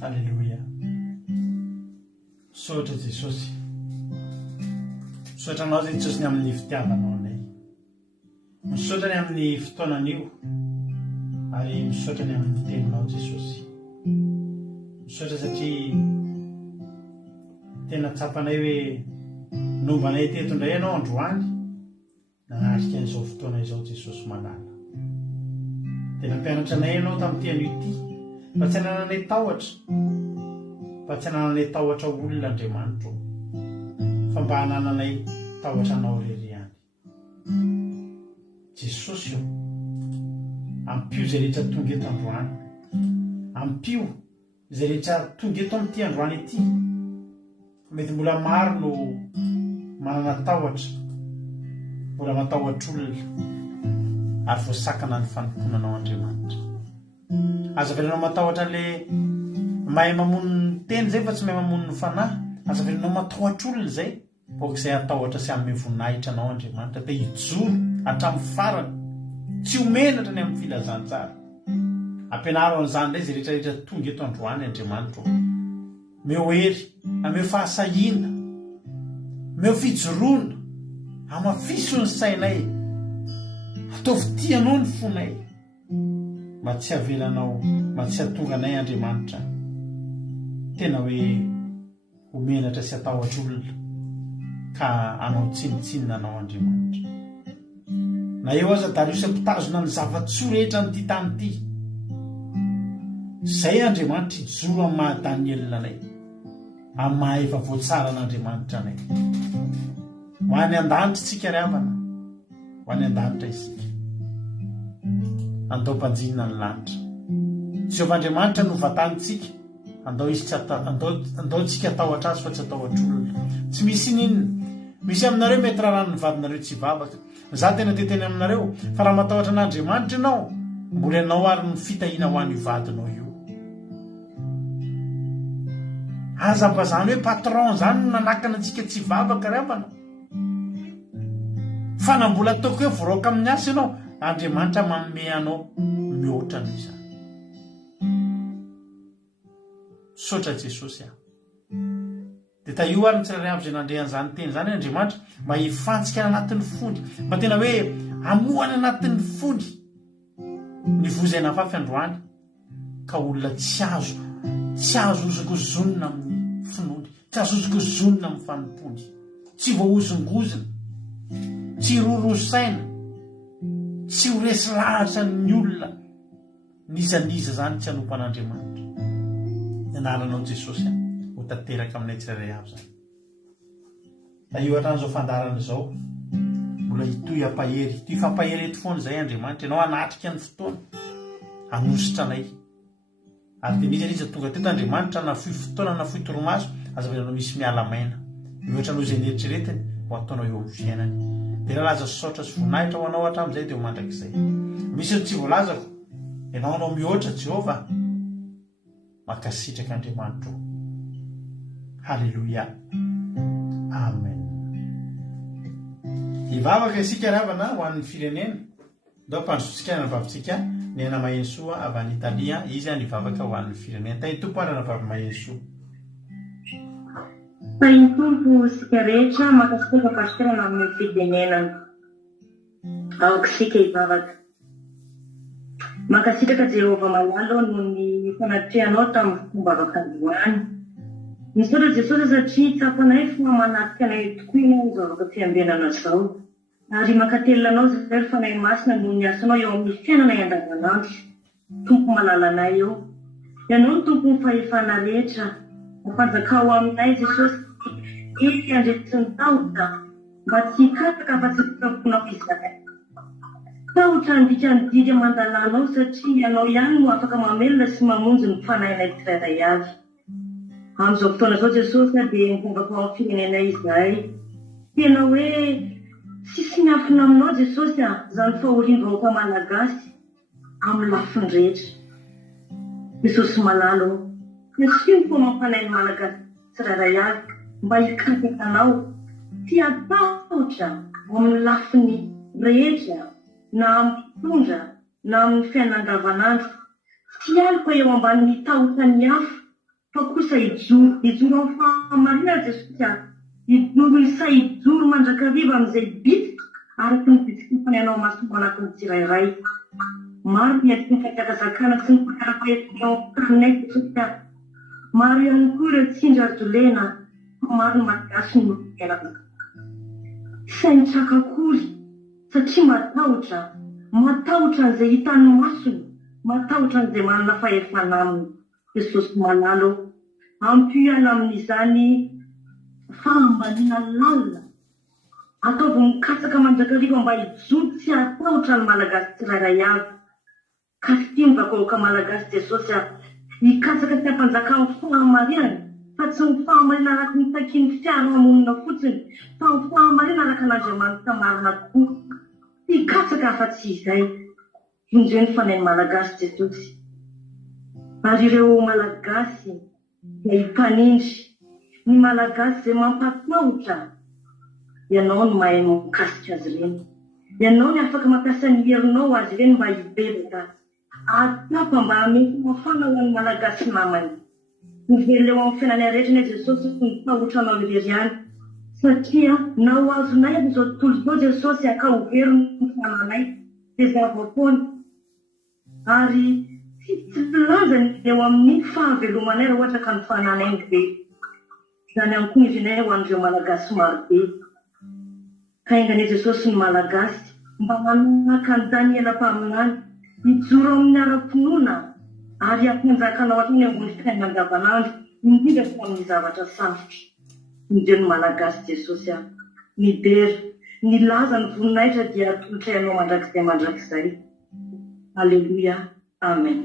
Alleluia. Sotra Jesosy, sotranao zay Jesosy ny amin'ny fitiavanao anay, misaotra ny amin'ny fotoanan'io ary misaotra ny amin'ny teninao Jesosy. Misaotra satria tena tsapanay hoe nombanay teto indray ianao androany nanarika an'izao fotoana izao Jesosy malala. Tena mpianatra anay ianao tamin'ny tean'io ity, fa tsy hanananay tahotra, fa tsy hanananay tahotra olona Andriamanitra, fa mba hanananay tahotra anao irery ihany. Jesosy io, ampio izay rehetra tonga eto androany, ampio izay rehetra tonga eto amin'ity androany ity. Mety mbola maro no manana tahotra, mbola matahotra olona, ary voasakana ny fanomponanao Andriamanitra. Aza velanao matahotra an'ilay mahay mamono ny teny zay fa tsy mahay mamono ny fanahy. Aza velanao matahotra olona zay, izay atahotra sy amin'ny voninahitra anao Andriamanitra, dia hijoro hatramin'ny farany, tsy homenatra ny amin'ny filazantsara. Ampianaro an'izany indray zay rehetrarehetra tonga eto androany Andriamanitra, meo hery, ameo fahasahina, meo fijoroana, amafiso ny sainay, ataovy tianao ny fonay, mba tsy havelanao, mba tsy hahatonga anay Andriamanitra tena hoe homenatra sy atahotra olona ka anao tsinitsinina anao Andriamanitra. Na eo aza Dariosy mpitazona ny zava-tsoa rehetra nyity tany ity, zay Andriamanitra hijoro amin'ny maha Danielina anay, amin'ny maha efa voatsara an'Andriamanitra anay. Ho any an-danitra tsika ry havana, ho any an-danitra isika, andao mpanjina ny lanitra. Jehovah'Andriamanitra no vatanitsika, andao tsika atahotra azy fa tsy atahotra olona. Tsy misy ninona, misy aminareo mety raha ny vadinareo tsy vavaka. Za tena teteny aminareo, fa raha matahotra an'Andriamanitra ianao, mbola ianao ary ny fitahiana ho an'io vadinao io. Aza mba zany hoe patron zany no nanakana antsika tsy vavaka ry havana, fa na mbola ataoko hoe voraoka amin'ny asa ianao, Andriamanitra manome anao mihoatra noho izany. Sotra Jesosy aho. Dia taio ary ny tsirairay avy izay nandrehan'izany teny izany Andriamanitra, mba hifantsika anatin'ny fondy, mba tena hoe hamohany anatin'ny fondy ny voza nafafy androany, ka olona tsy azo ozokozonina amin'ny finony, tsy azo ozokozonina amin'ny fanompony, tsy voaozongozina, tsy rorosaina, tsy ho resy lahatra ny olona nizaniza zany tsy hanompo an'Andriamanitra. Ianaranao Jesosy ho tanteraka aminay tsirairay avy zany. Da io hatran'izao fandarana izao, mbola hitoy ampahery, ity fampahery eto foana izay Andriamanitra, ianao hanatrika ny fotoana, hanositra anay. Ary dia misy izy tonga teto Andriamanitra nafoy fotoana, nafoy toromaso, aza velanao misy mialamaina, mihoatranao izay nieritreretiny ho ataonao eo amin'ny fiainany. Dia raha laza saotra sy voninahitra ho anao hatramin'izay dia ho mandrakizay. Misy ny tsy voalazako, ianao anao mihoatra Jehova, makasitraka Andriamanitra. Halleluia. Amen. Hivavaka isika ry havana ho an'ny firenena, ndao mpandrosotsika ny vavitsika Nena Mahensoa avy any Italia, izy ny vavaka ho an'ny firenena. Tahitompo arana vavy Mahensoa. Tahitompo sika rehetra makasitraka pasiterana amin'ny fidenenana. Aoka sika hivavaka. Makasitraka Jehova malalo noho ny fanatrehanao tamin'ny fomba avakandroany. Misaotra Jesosy satria tsapanay fa manatrika anay tokoa ianao zavaka fiambenana zao. Ary makatelonanao zay rehefa nay masina noho ny asanao eo amin'ny fiainanay andavanandro. Tompo malalanay eo. Ianao ny tompo ny fahefana rehetra. Mpanjakao aminay Jesosy ety andretsy ny tahotra mba tsy hikataka fa tsy fitampona fizanay. Tahotra ndika ny didy amandalanao satria ianao ihany no afaka mamelona sy mamonjy ny fanahinay tsirairay avy. Amin'izao fotoana izao Jesosy dia mivavaka ao amin'ny firenenay izahay. Tena hoe sisy miafina aminao Jesosy izany fahoriam-bahoaka malagasy amin'ny lafiny rehetra. Jesosy malalo, Jesosy ny mampanahy ny malagasy tsirairay avy mba hikataka anao ty atahotra amin'ny lafiny rehetra na amin'ny tondra na amin'ny fiainana andavanandro. Tsy aliko eo ambanin'ny tahotra ny hafa fa kosa hijoro amin'ny fahamarinana Jesosy hijoro isa hijoro mandrakariva amin'izay bitika araky ny bitika anao masomo anaky ny tsirairay. Maro ny atiky ny fakiakazakana sy ny fakarapahefana aminay Jesosy. Maro ihany koa ireo tsindry arjolena fa maro ny malagasy ny fiainana. Sainy trakakory satria matahotra an'izay hitan'ny masony, matahotra an'izay manana fahefana aminy. Jesosy malalo, ampioana amin'izany fahambaliana lalina. Ataovy mikasaka mandrakariva mba hijoro tsy hatahotra ny malagasy tsirairay avy. Kasity ny vakoaka malagasy Jesosy hikasaka tsy hampanjaka amin'ny fahamarinana fa tsy ny fahamarinana araky ny takin'ny fiarahamonina fotsiny fa ny fahamarinana araky n'Andriamanitra marina tokoa. Hikasaka fa tsy izay. Indreo ny fanahin'ny malagasy Jesosy. Ary ireo malagasy dia hipanindry. Ny malagasy izay mampatahotra, ianao no mahay mikasika azy ireny. Ianao ny afaka mampiasa ny herinao azy ireny mba hibebaka. Atapa mba hamety mafana ho an'ny malagasy namany. Mively eo amin'ny fiainanay rehetra ny Jesosy ny tahotranao irery ihany. Satria na ho azonay amin'izao tontolo izao Jesosy ka ho very ny fananay dia zava-poana. Ary tsy lanjany eo amin'ny fahavelomanay raha ohatra ka ny fananay ny be. Izany ihany koa mivinay ho an'ireo malagasy maro be. Ka inganay Jesosy ny malagasy mba manaka ny Danielam-pahaminany hijoro amin'ny ara-pinoana ary hampanjakanao hatrany ambony fiainana andavanandro indrindra fa amin'ny zavatra sarotra. Indreo ny malagasy Jesosy mibery ny laza ny voninahitra dia atolotra ianao mandrakizay. Alleluia. Amen.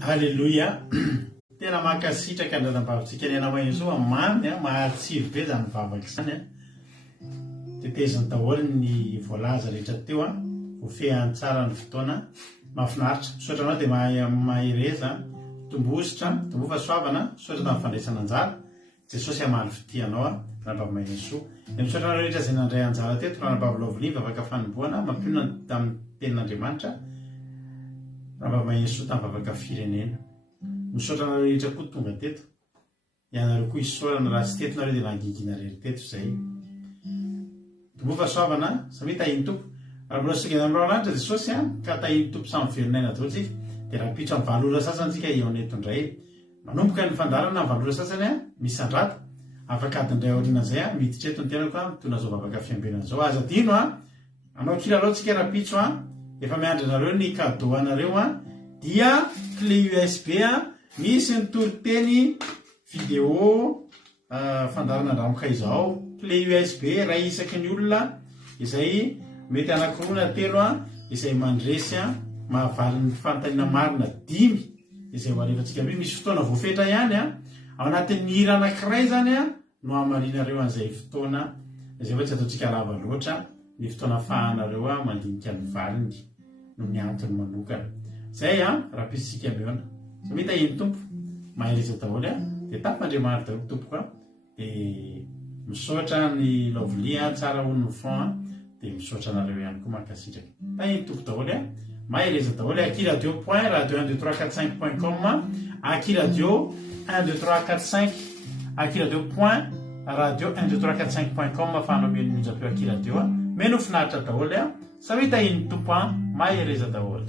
Alleluia. Tena mankasitraka andranam-bavatsika Nena Mahensoa mamy mahatsiro be zany vavaka izany teteziny daholo ny voalaza rehetra teo voafehany tsara ny fotoana mahafinaritra. Misaotra anao dia mahereza tombositra tombofa soavana misaotra tamin'ny fandraisana anjara. Jesosy hamaly fitianao Ranabavy Mahensoa. Dia misaotra anao rehetra izay nandray anjara teto Ranabavy Lovely vavaka fanombohana mampionana tamin'ny tenin'Andriamanitra Ranabavy Mahensoa tamin'ny vavaka firenena. Misaotra anao rehetra koa tonga teto. Ianareo koa isaorana raha tsy teto nareo dia nangingina rery teto izay. Tombofa soavana samy tahiny tompo. Raha mbola singana amin'irao lanitra Jesosy ka tahiny tompo samy velonaina daholo tsika dia raha pitra amin'ny valora sasany tsika eo neto indray. Manomboka ny fandarana amin'ny valora sasany misy andrata afaka adindray aoriana izay miditra eto ny tenako mitondra zao vavaka fiambenana zao. Aza dino anao kilalao tsika raha pitso efa miandry anareo ny cadeau anareo dia clé USB misy ny toriteny vidéo fandarana andramoka izao. Clé USB ray isaky ny olona izay mety anakiroa na telo izay mandresy mahavaly ny fanontaniana marina 5 izay ho alefantsika be. Misy fotoana voafetra ihany ao anatin'ny hira anankiray zany no amarinareo an'izay fotoana izay hoe tsy ataontsika lava loatra ny fotoana fahanareo mandinika ny valiny no ny antony manokana. Zay raha pisitsika meona so mita iny tompo mahereza daholo dia tapandriamanitra daholo tompoka dia misaotra ny Lovely tsara ho ny fond dia misaotra anareo ihany koa mankasitraka tahiny tompo daholo a mahereza daholo akiradio point radio 12345.com akiradio 12345 akiradio point radio 12345.com afahanao meno minjapeo akiradio a meno finaritra daholo a sa hoe tahiny tompo a mahereza daholo